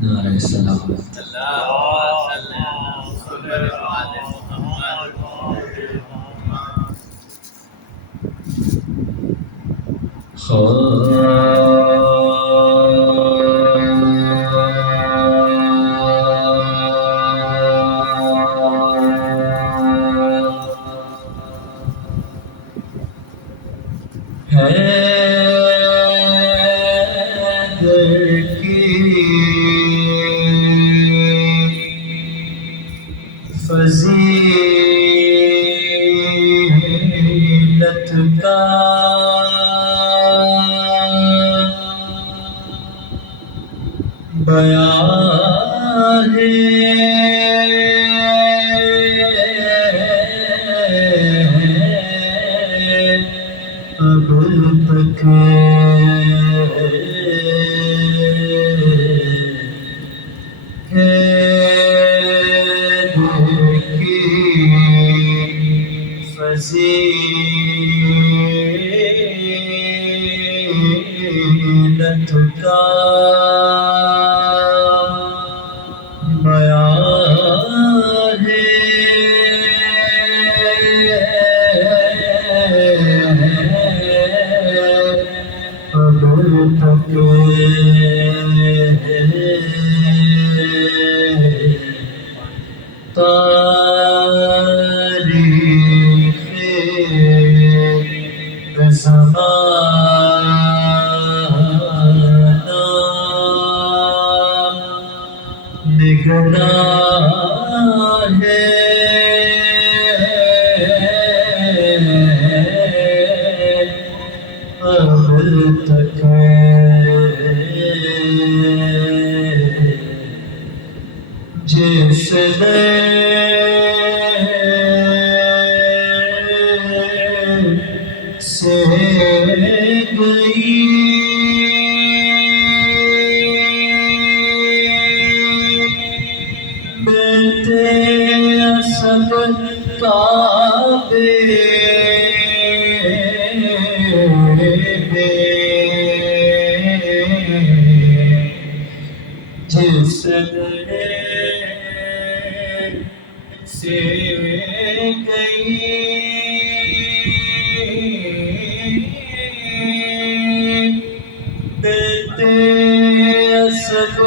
نعرہ سلام فضیلت کا بیان اب تک فضیلت کا بیان اب تک تاریخ زمانہ نگراں ہے اب تک جس نے سے گئی بیٹے اسد کعبے جس نے سے گئی بیٹے اسد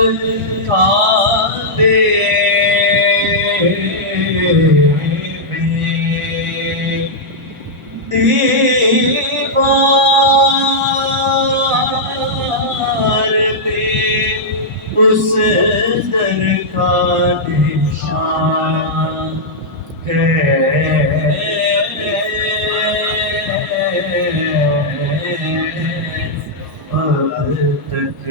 کعبے دیوار پہ اس در کا نشان ہے اب تک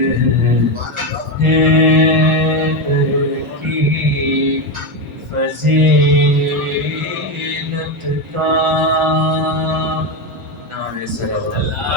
کی فضیلت کا نعرہ سلام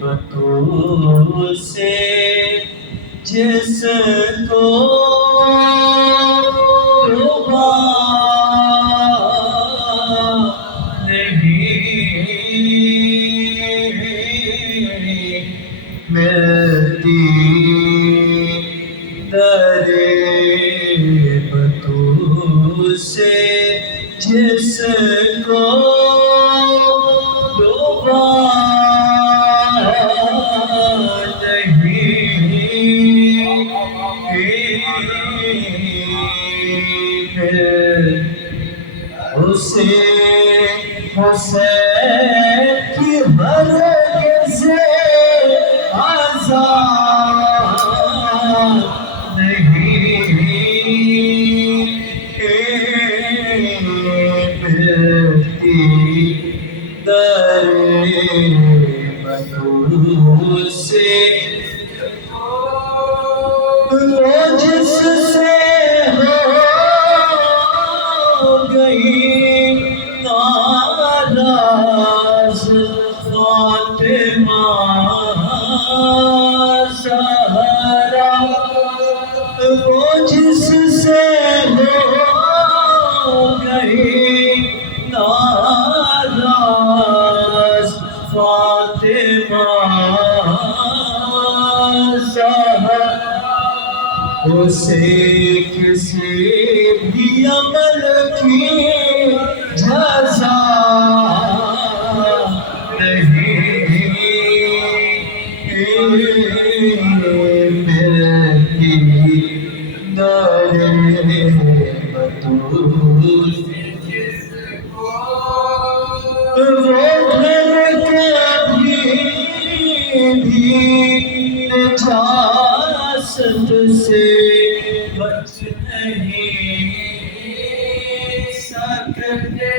بطور سے جس کو ربا نہیں ملتی در بطور سے جس کو نہیں ملتی در مطلوب سے وہ جس سے ہو گئی ناراض فاطمہ زہرا، وہ جس سے ہو گئی ناراض فاطمہ زہرا، اسے کسی بھی عمل کی جزا نہیں ملتی در بطول، وہ گھر کبھی بھی نجاست سے بچ نہیں سکتے،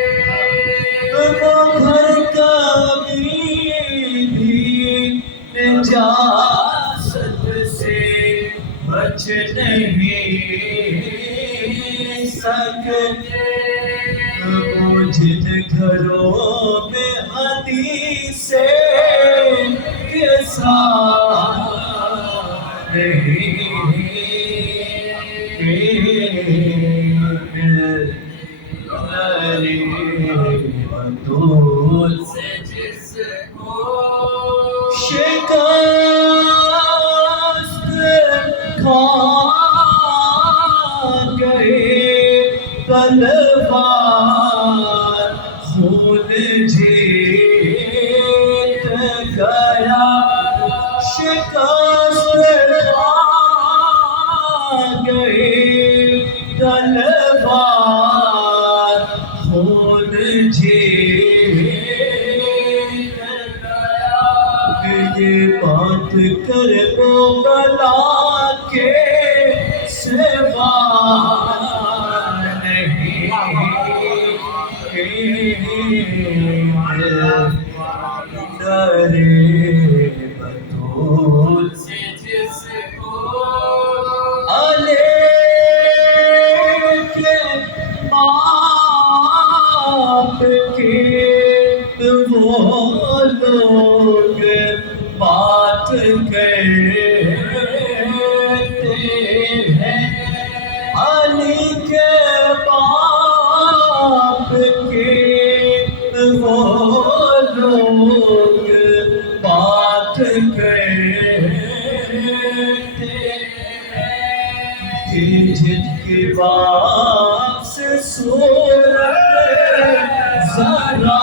وہ گھر کبھی بھی نجاست سے بچ نہیں سکتے، وہ جن گھروں میں حدیث کے ساتھ نہیں مطلوب سے جس کو شکست کھا گئے تلوار خون جیت گیا، شکست کھا گئے تلوار خون جیت گیا، یہ بات کر کربلا کے سوا نہیں در بطول سے جس کو علی کے باپ کے وہ لوگ بات کرتے ہیں، علی کے باپ کے وہ لوگ بات کرتے ہیں کہ جن کے باپ سے صورت ذرا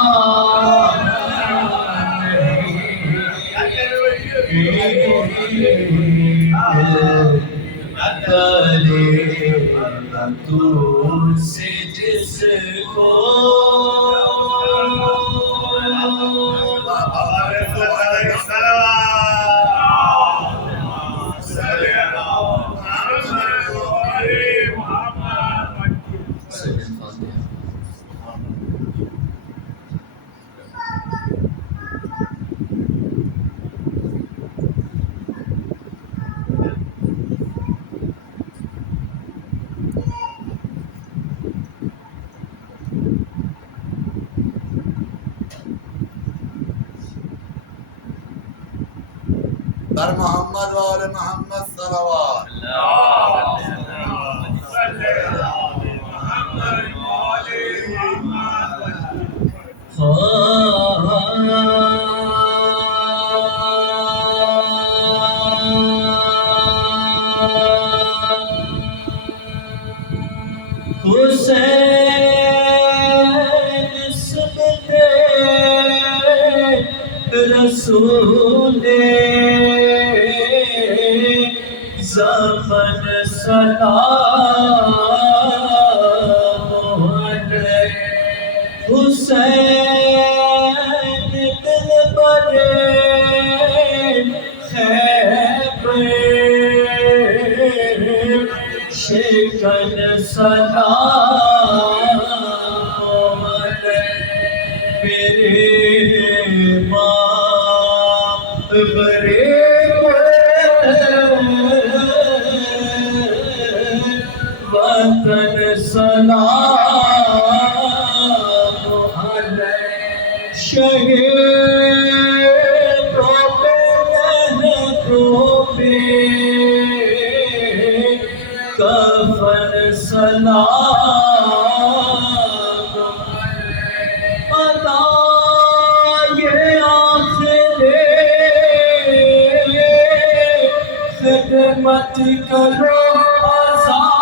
مطلوب سے جس کو بر محمد و آل محمد صلوات حسین سبت رسول زمن سلام علیہ، حسین دل بر خیبر شکن سلام میرے باپ غریب وطن سلام علیہ شہیدوں پہ لہتوں پہ کفن سلام پتا یہ آخری خدمت کرو آزاد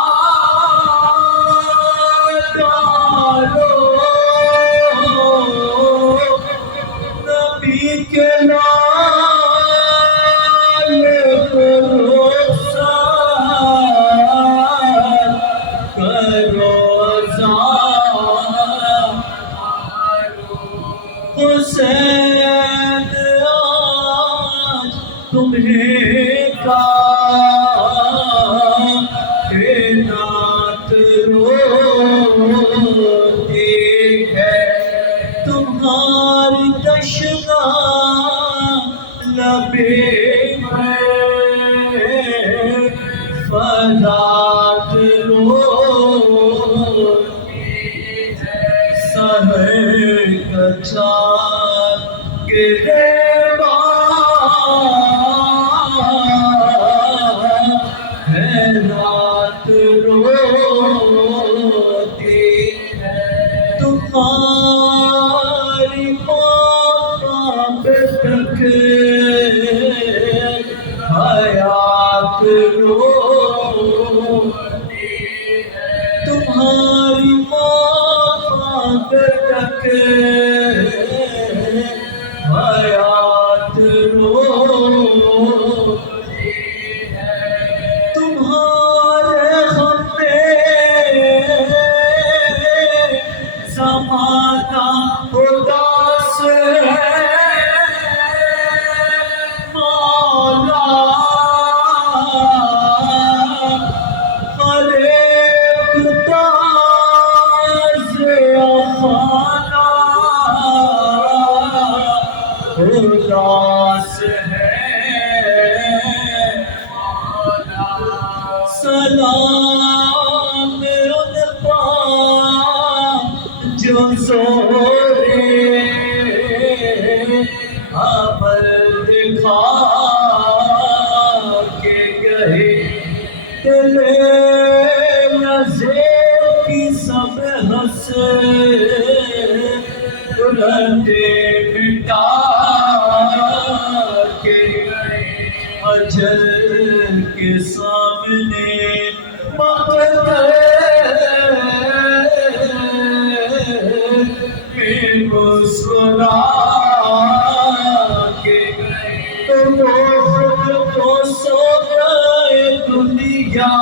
ڈالو نبی کے نام کرو حسین آج تمہیں کائنات روتی ہے تمہاری تشنا لبے میں فضات روتی ہے سہر کچار گریبان ہے رات روتی ہے تمہاری باپ تک حیات روتی ہے تمہاری باپ تک حیات روتی ہے تمہارے غم میں زمانہ اداس ہے مولا ہر ایک تازیہ خانہ اداس ہے سلام ان پاک جو زورے عمل دکھا کے گئے تیرے نظر کی سب حسرتیں مٹا کے اجل کے سامنے مقتل میں مسکرا کے تو وہ خود کو سو گئے دنیا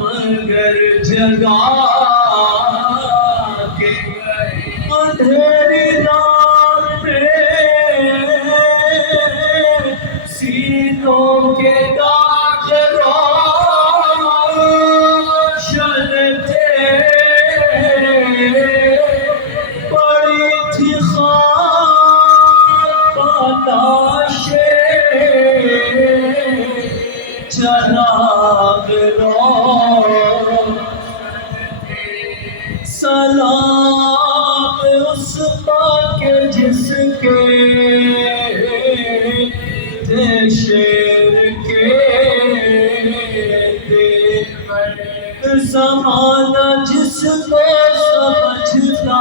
مگر جگا کے اندھیری رات میں سینوں کے داغ روشن تھے پڑی تھی خاک پتاشیں چراغ روشن سلام اس پاک جس کے تھے شیر کے دل پر زمانہ جس کو سمجھتا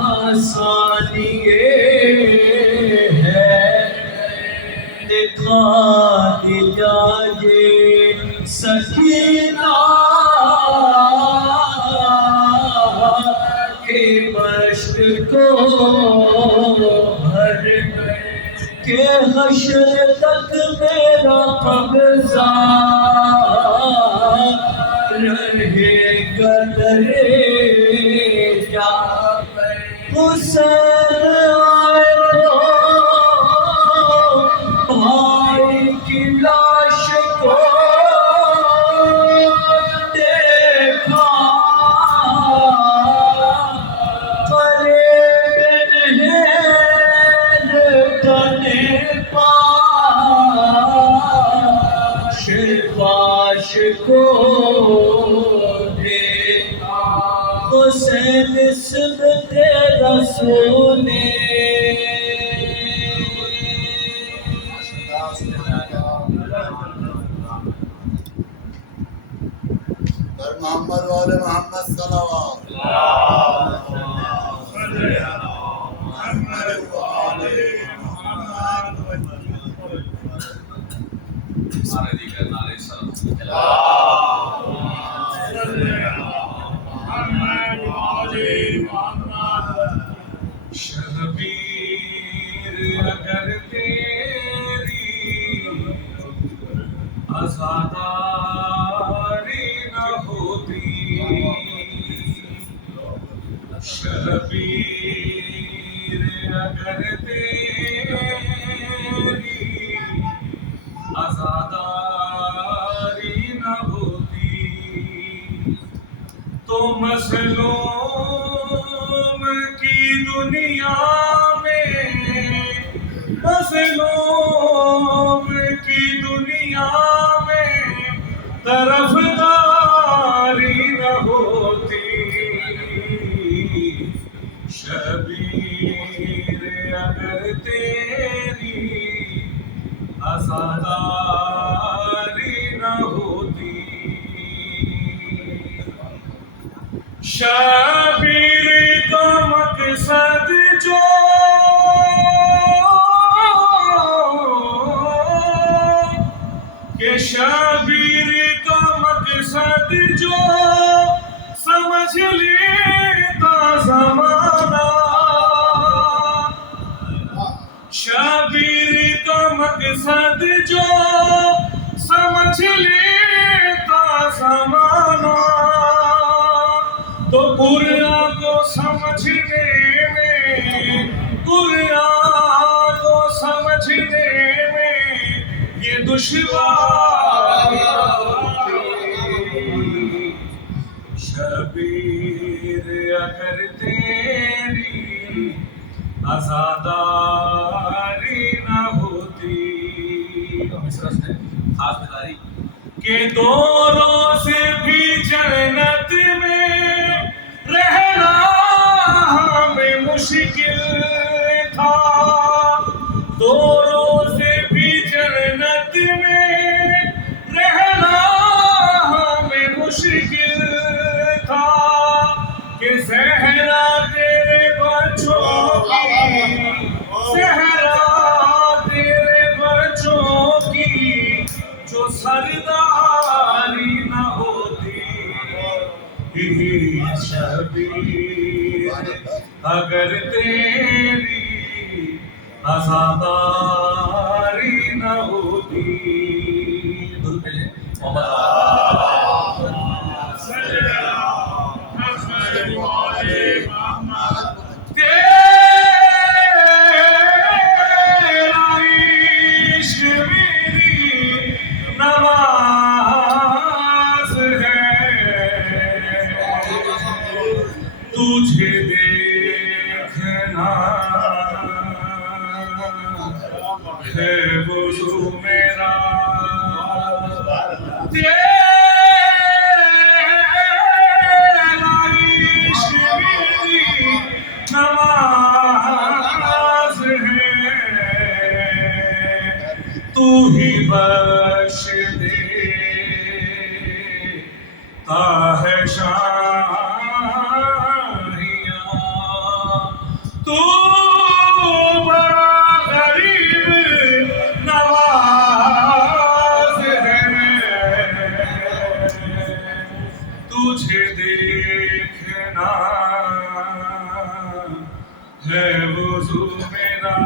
آسانی ہے دکھا دیا یہ سکینہ کے مشق کو بھر کے حشر تک میرا قبضہ رہے گدرے کیا حسین آئے تو بھائی کی لاش کو دیکھا قریب نہیں کرنے پاش پاش کو دیکھا حسین سبت رسول در محمد و آل محمد صلوات شبیر اگر تیری عزاداری نہ ہوتی شبیر اگر تیری عزاداری نہ ہوتی تو مظلوم کی دنیا میں مظلوم کی دنیا میں طرفداری نہ ہوتی شبیر اگر تیری عزاداری نہ ہوتی شبیر کا مقصد جو کہ شبیر کا مقصد جو سمجھ لیتا زمانہ شبیر کا مقصد جو سمجھ لیتا زمانہ تو قرآن کو سمجھنے میں قرآن کو سمجھنے میں یہ دشواری شبیر اگر تیری عزاداری نہ ہوتی خاص بداری کہ دو روز بھی جنت میں رہنا ہمیں مشکل تھا دو روز بھی جنت میں رہنا ہمیں مشکل تھا کہ زہرا تیرے بچوں کی زہرا تیرے بچوں کی جو سرداری نہ ہوتی شبیر اگر تیری عزاداری نہ ہوتی تیرا عشق میری نماز ہے تجھے دیکھنا ہے وضو میرا تیرا عشق میری نماز ہے تو ہی بخش دے ہے شاہیاں تو بڑا غریب نواز ہے تجھے دیکھنا ہے وضو میرا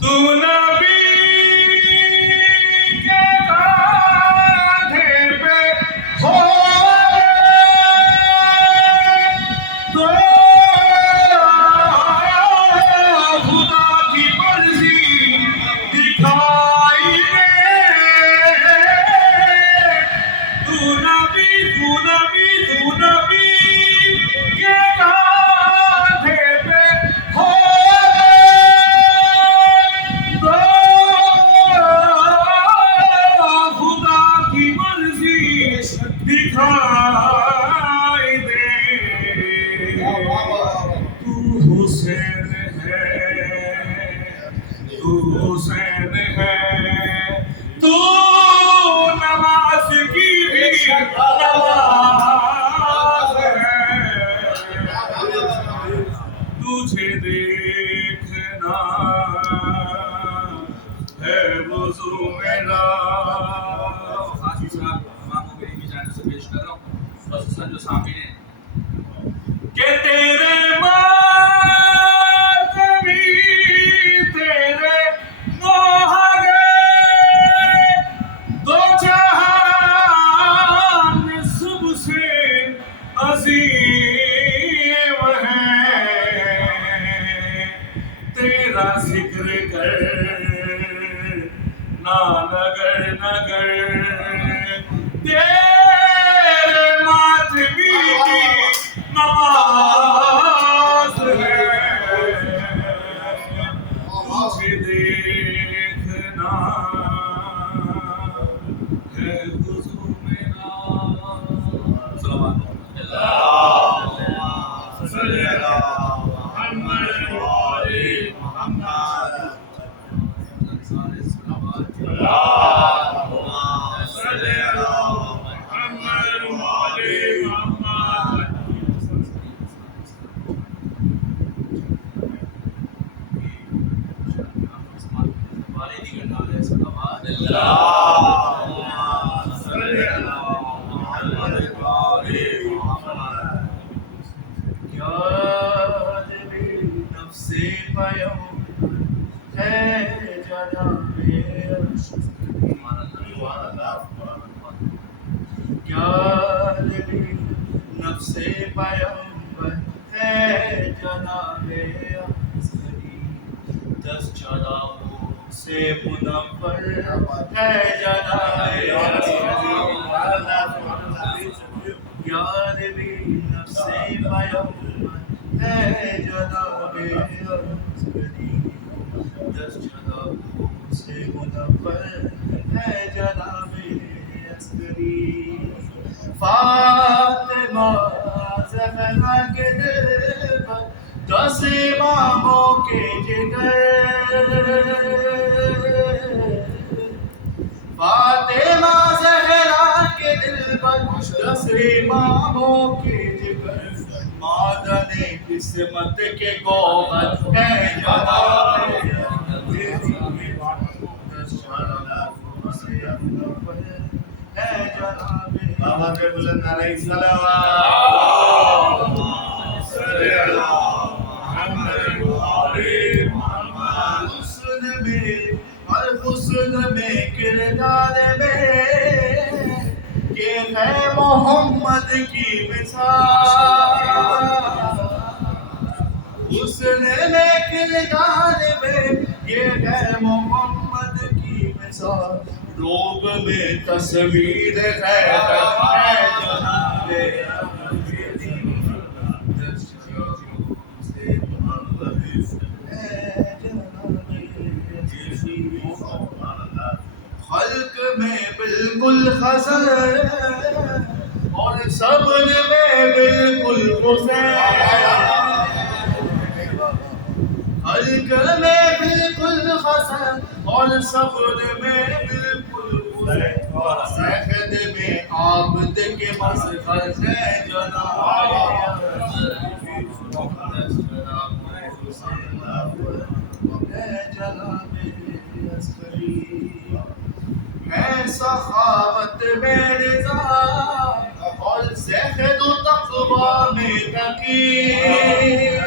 تو نبی کے کاندھے پہ ہو تو خدا کی مرضی تو حسین ہے تو نماز کی بھی نماز ہے تجھے دیکھنا ہے وضو میرا حاجی صاحب اماموں کے کی جانب سے پیش کر رہا ہوں خصوصاً جو سامعین ہیں کہ تیرے ماتمی تیرے موہ گئے دو جہان سب سے عظیم ہے تیرا ذکر کر نگر نگر تیرے ماتمی کی نماز ہے تجھے دیکھنا ہے حضور میرا صلوات اللہ صلی اللہ محمد وآلِ محمد نفس پیغمبر ہے جناب عسکری دس چراغوں سے منور ہے جناب عسکری یا نبی نفس پیغمبر ہے جناب عسکری دس چراغوں سے منور ہے جناب عسکری فاطمہ زہرا کے دل پر 10 اماموں کے جگر فاطمہ زہرا کے دل پر 10 اماموں کے جگر معدن قسمت کے گوہر ہے جناب بابا کے بلند علیہ السلام صلی اللہ محمد وآلِ محمد حسن میں ہر حسن میں کردار میں یہ ہے محمد کی مثال حسن میں کردار میں یہ ہے محمد کی مثال روب میں تصویر ہے جناب خلق میں بالکل خزر اور صبر میں بالکل حسین خلق میں بالکل خزر اور صبر میں بالکل سخت میں عابد کے مسخر ہے جناب عسکری ہے سخاوت میں رضا اور زہد و تقویٰ میں تقی ہے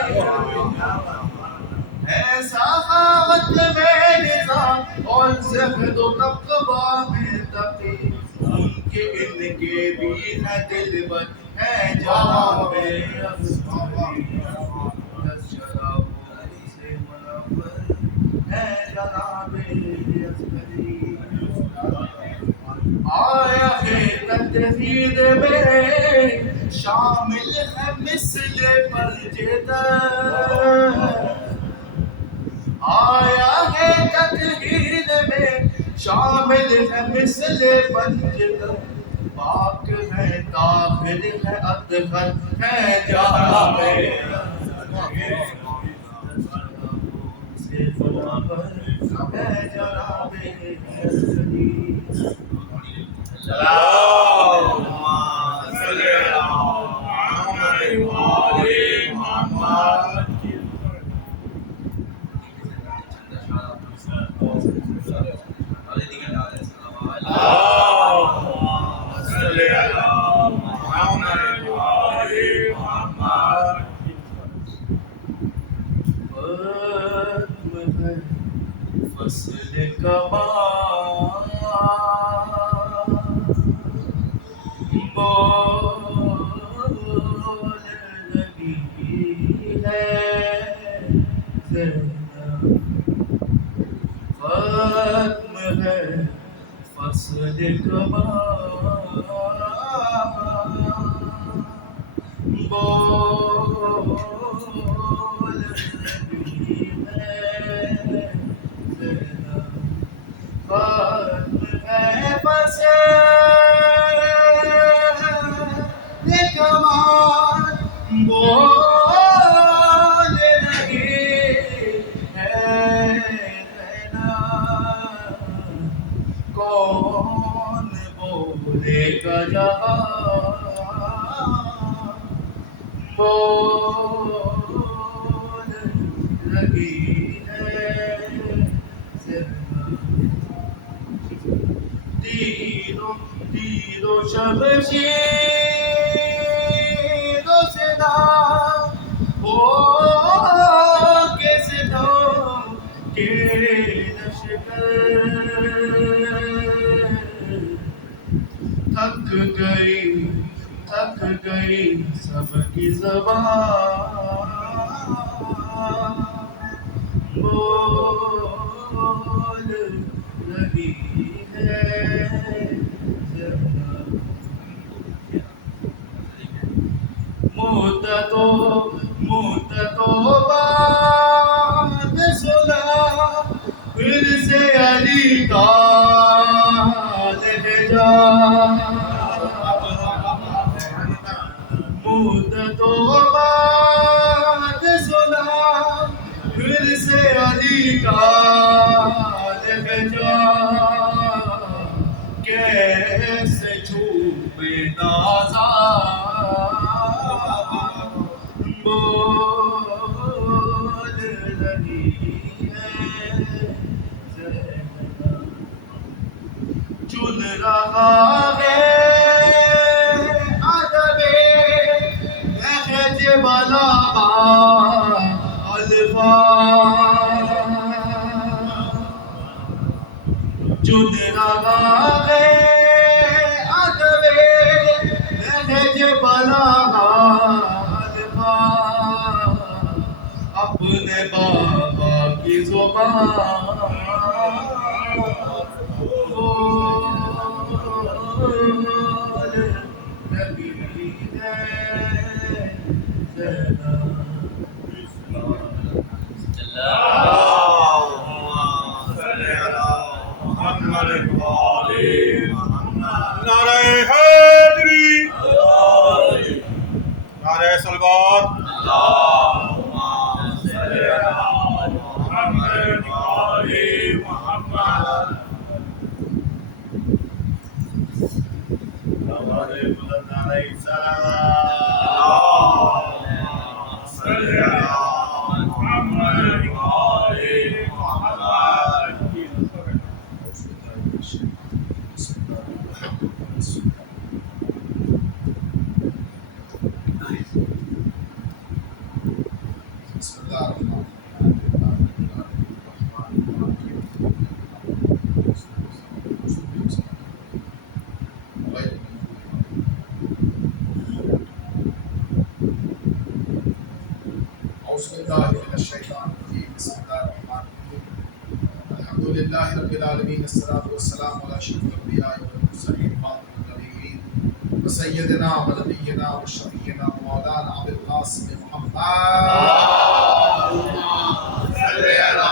سخاوت میں رضا اور زہد و تقویٰ میں تقی ان کے بھی ہے دل بر ہے جناب عسکری دس شرابوں سے منور ہے جناب عسکری آیا ہے تطہیر میں شامل ہے مثل پر جدر آیا ہے تطہیر میں شامل ہے مثل پنجدر پاک ہے طاہر ہے اطہر ہے جناب فصل کمال بول لگی ہے زینب ختم ہے فصل کمال بول لگی ہے زینب ختم ہے فصل کمال بول لگی ہے زینب کون بولے گا جہاں بول لگی ہے تیر و شمشیر و صدا ہو کے ستم کے لشکر تھک گئی سب کی زبان بول لگی ہے زینب مدتوں بعد سنا پھر سے علی کا لہجہ مدتوں بعد سنا پھر سے علی کا لہجہ کیسے چھوپے نازاں بول لگی ہے زینب چن رہا ہے ادب نہج بلاغہ الفاظ چن رہا ہے ادب نہج بلاغہ الفاظ اپنے بابا کی زبان بول لگی ہے زینب نعرہ حیدری، نعرہ سلوات، الحمدللہ رب العالمین الصلاة والسلام علی اشرف الانبیاء والمرسلین خاتم النبیین وسیدنا ونبینا وشفیعنا مولانا ابو القاسم محمد صلی علی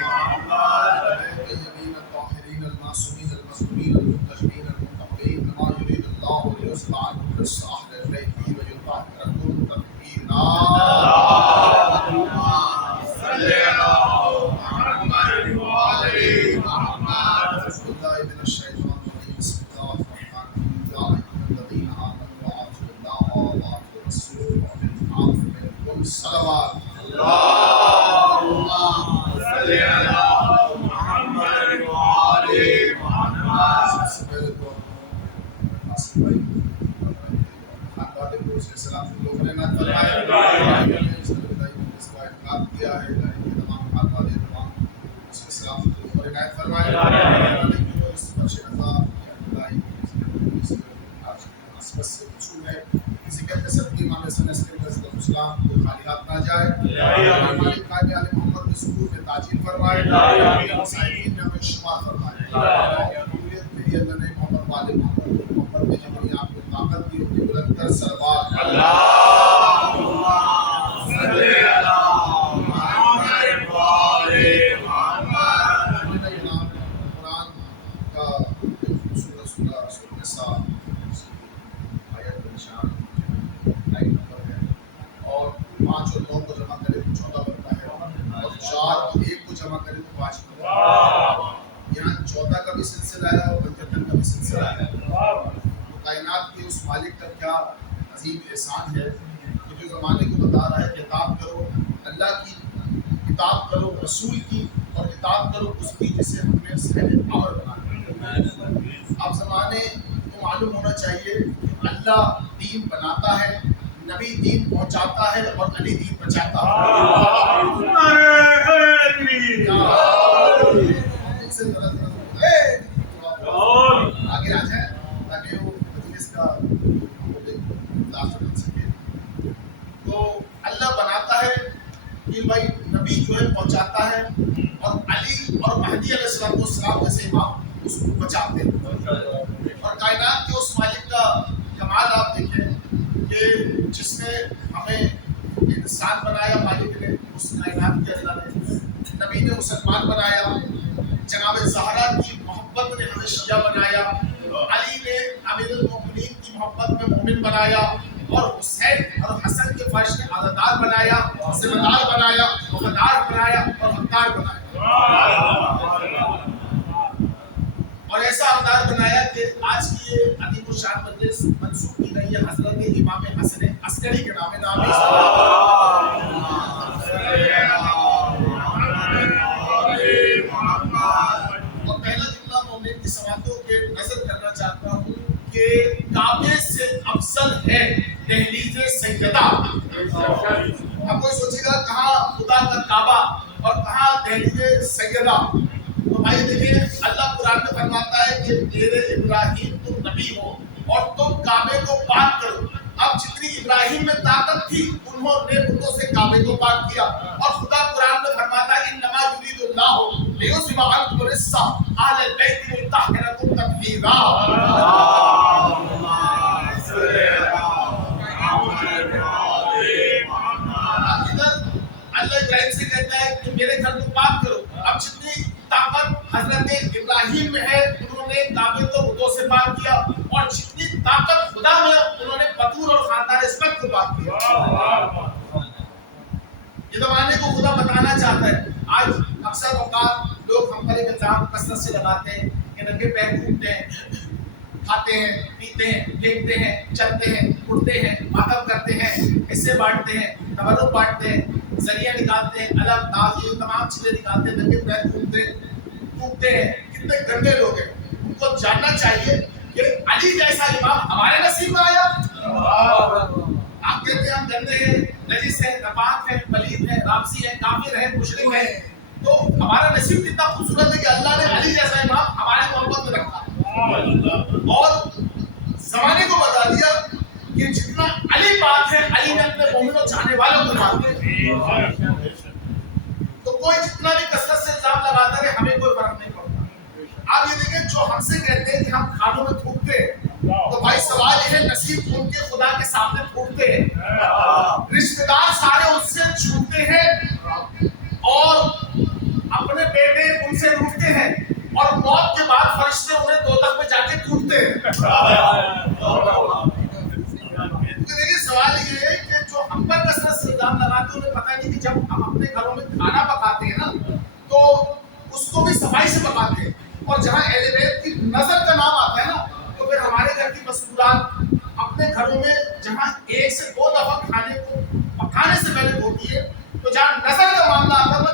محمد الطیبین الطاہرین المعصومین المظلومین المنتجبین المنتقبین ما یرید اللہ لیصلح عنهم الرجس اهل البیت ویطهرکم تطہیرا سب سے پہلے تو آصف بھائی خاندان کو اس سلام کو لوگوں نے نہ فرمایا اس کا انعقاد کیا ہے کہ تمام خاندان تمام اس کے سلام کو لوگوں نے عنایت فرمایا اس بخش عطا عصمت سے مشہور ہے کسی کے قسم کی امام حسن عسکری رضی اللہ اسلام کو خالی ہاتھ نہ جائے مالک قائد علی محمد میں سکون میں تاجیل فرمائے سائلین میں ہمیں شمار فرمائے قبولیت میری اللہ نے محمد والد محمد میں ہمیں آپ کو طاقت دی اپنی بلند تر سلوات اللہم صلی علی محمد وآل محمد. قرآن کا خوبصورت سورہ رسول کے ساتھ آیت کا نشان لائن نمبر ہے اور 5 اور 9 کو جمع کرے تو 14 بنتا ہے اور 4 اور 1 کو جمع کرے تو 5 بنتا ہے. یہاں 14 کا بھی سلسلہ ہے اور 75 کا بھی سلسلہ ہے. کائنات کے اس مالک کا کیا عظیم احسان ہے کہ جو زمانے کو بتا رہا ہے کتاب کرو اللہ کی، کتاب کرو رسول کی، اور کتاب کرو اس کی جسے ہم نے صحیح عمر بنانا. اب زمانے کو معلوم ہونا چاہیے کہ اللہ دین بناتا ہے، نبی دین پہنچاتا ہے اور علی دین بچاتا ہے. آگے آ جائیں تاکہ وہ مجلس کا بن سکے. تو اللہ بناتا ہے کہ بھائی نبی جو ہے پہنچاتا ہے اور علی اور مہدی علیہ السلام جیسے امام اس کو بچاتے ہیں. اور کائنات کے اس مالک کا کمال آپ دیکھیں کہ جس نے ہمیں انسان بنایا مالک نے، اس کائنات کے اللہ نے، نبی نے مسلمان بنایا، جناب زہرا کی محبت نے ہمیں شیعہ بنایا، علی نے امیر المومنین کی محبت میں مومن بنایا، اور حسین اور حسن کے فرش نے عزادار بنایا، ذمہ دار بنایا، وفادار بنایا اور حقدار بنایا. اور ایسا حقدار بنایا کہ آج کی یہ عظیم الشان مجلس منسوب کی گئی ہے حضرت امام حسن عسکری کے نام نامی. اور پہلا جملہ مومن کی سواتوں کے نظر کرنا چاہتا ہوں کہ کعبے سے افضل ہے دہلیز سیدہ. اب کوئی سوچے گا کہاں خدا کا کعبہ اور کہاں دہلیز سیدہ. تو بھائی دیکھیں اللہ قرآن میں فرماتا ہے کہ میرے ابراہیم تم نبی ہو اور تم کعبے کو پاک کرو. اب جتنی ابراہیم میں طاقت تھی انہوں نے بتوں سے کعبے کو پاک کیا. اور خدا قرآن میں فرماتا ہے انما یرید اللہ لیذھب عنکم الرجس اہل البیت ویطہرکم تطہیرا. اللہ ابراہیم سے کہتا ہے کہ میرے گھر کو پاک کرو. اب جتنی طاقت حضرت ابراہیم میں ہے انہوں نے کعبے کو بتوں سے پاک کیا، اور جتنی طاقت خدا میں انہوں نے بطور اور خاندان اسمت کو پاک کیا. یہ زمانے کو خدا بتانا چاہتا ہے. آج اکثر اوقات لوگ ہم پر ایک الزام کثرت سے لگاتے ہیں کہ ننگے پیر گھومتے ہیں، کھاتے ہیں، پیتے ہیں، پھینکتے ہیں، چلتے ہیں، اڑتے ہیں، ماتم کرتے ہیں، حصے بانٹتے ہیں، تبرک بانٹتے ہیں، ذریعہ نکالتے ہیں، الگ تاج، یہ تمام چیزیں نکالتے ہیں، ننگے پیر گھومتے ہیں، تھوکتے ہیں. کتنے گندے لوگ ہیں. ان کو جاننا چاہیے کہ علی جیسا امام ہمارے نصیب میں آیا. آپ کہتے ہیں ہم گندے ہیں، نجس ہیں، ناپاک ہیں، پلید ہیں، رامسی ہیں، کافر ہیں، مشرک ہیں. تو ہمارا نصیب کتنا خوبصورت ہے کہ اللہ نے علی جیسا امام ہمارے محبت میں رکھا اور زمانے کو بتا دیا کہ جتنا علی پاک ہے علی نے اپنے مومنوں چاہنے والوں کو پاک کیا. تو کوئی جتنا بھی کثرت سے الزام لگاتا ہے ہمیں کوئی فرق نہیں پڑتا. آپ یہ دیکھیں جو ہم سے کہتے ہیں کہ ہم کھانوں میں تھوکتے ہیں، تو بھائی سوال یہ ہے نصیب ان کے خدا کے سامنے تھوکتے ہیں. رشتہ دار سارے اس سے چھوٹتے ہیں اور اپنے بیٹے ان سے روٹتے ہیں، اور موت کے بعد فرشتے انہیں دوزخ میں جا کے کوٹتے ہیں. دیکھیے سوال یہ ہے کہ جو ہم پر کثرت سے الزام لگاتے ہیں انہیں پتہ نہیں کہ جب ہم اپنے گھروں میں کھانا پکاتے ہیں نا تو اس کو بھی صفائی سے پکاتے ہیں، اور جہاں اہل بیت کی نظر کا نام آتا ہے نا تو پھر ہمارے گھر کی مستورات اپنے گھروں میں جہاں 1 سے 2 دفعہ کھانے کو پکانے سے پہلے ہوتی ہے، تو جہاں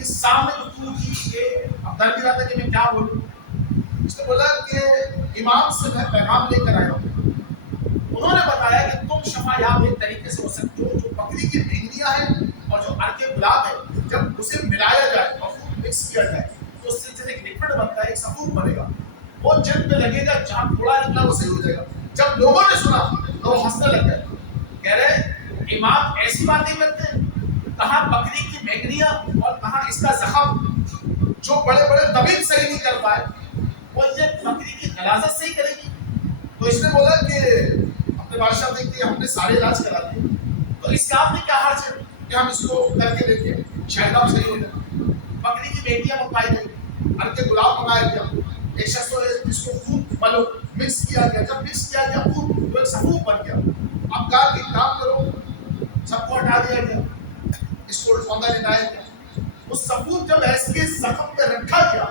اس سامنے گفتگو کی کہ اب ڈر بھی رہا تھا کہ میں کیا بولوں. اس نے بولا کہ امام سے میں پیغام لے کر آیا ہوں. انہوں نے بتایا کہ تم شفا یاب ایک طریقے سے ہو سکتے ہو. جو بکری کی مینگنیاں ہیں اور جو عرق گلاب ہے، جب اسے ملایا جائے اور مکس کیا جائے تو اس سے جیسے ایک لکوڈ بنتا ہے، ایک صفوف بنے گا. وہ جلد میں لگے گا، جہاں تھوڑا نکلا وہ صحیح ہو جائے گا. جب لوگوں نے سنا تو وہ ہنسنے لگ گئے. کہہ رہے امام ایسی باتیں کرتے ہیں، کہاں بکری کی مینگنیاں اور کہاں اس کا زخم جو بڑے بڑے طبیب صحیح نہیں کر پائے، وہ یہ بکری کی غلاظت صحیح کرے گی. تو اس نے بولا کہ اپنے بادشاہ نے کہ ہم نے سارے علاج کرا دیے، تو اس کام میں کیا حرج ہے کہ ہم اس کو کر کے دیکھیں، شاید آپ صحیح ہو جائے. بکری کی بیٹیاں منگوائی گئی، عرق گلاب منگایا گیا. ایک شخص کو اس کو خوب ملو، مکس کیا گیا. جب مکس کیا گیا خوب تو ایک صفوف بن گیا. اب کہا کہ کام کرو، سب کو ہٹا دیا گیا، اس کو سوندہ لٹایا گیا. اس صفوف جب ایسے کے زخم پہ رکھا گیا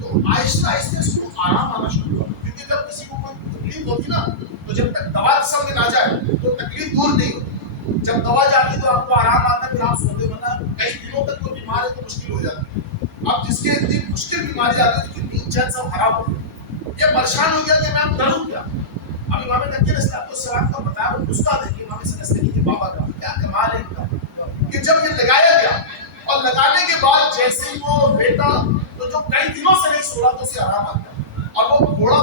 تو آہستہ آہستہ اس کو آرام آنا شروع ہوا. کیونکہ جب کسی کو کوئی تکلیف ہوتی نا تو جب تک دوا جسم میں نہ جائے تو تکلیف دور نہیں ہوتی. جب دوا جاتی تو آپ کو آرام آتا ہے، پھر آپ سوتے، ورنہ کئی دنوں تک کوئی بیمار ہے تو مشکل ہو جاتی ہے. اب جس کے اتنی مشکل بیماری آتی ہے، اس کی نیند چین سب خراب ہو گئی. یہ پریشان ہو گیا کہ میں اب کروں کیا. اب امام نقی علیہ السلام کا بتایا وہ نسخہ دیکھیے امام سنستگی کے بابا کا کیا کمال ہے ان کا، کہ جب یہ لگایا گیا اور لگانے کے بعد جیسے ہی وہ بیٹا تو جو کئی دنوں سے نہیں سو رہا تو اسے آرام آ گیا اور وہ گھوڑا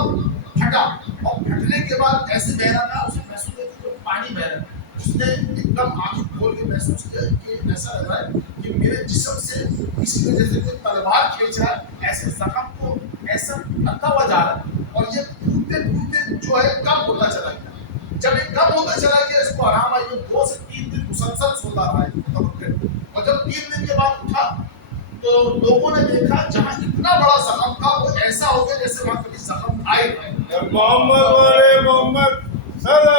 پھٹا. اور پھٹنے کے بعد جیسے بہ رہا تھا اسے محسوس ہوا کہ پانی بہ رہا ہے. اس نے ایک دم آنکھ کھول کے محسوس کیا کہ ایسا لگ رہا ہے کہ میرے جسم سے کسی وجہ سے کوئی تلوار کھینچ رہا ہے، ایسے زخم کو ایسا کرتا ہوا جا رہا ہے. اور یہ پھوٹتے پھوٹتے جو ہے کم ہوتا چلا گیا. جب یہ کم ہوتا چلا گیا اس کو آرام آئی. 2 سے 3 دن مسلسل سوتا رہا ہے. اور جب 3 دن کے بعد اٹھا تو لوگوں نے دیکھا جہاں اتنا بڑا زخم تھا وہ ایسا ہو گیا جیسے وہاں کبھی زخم آئے نہیں. محمد والے محمد صلی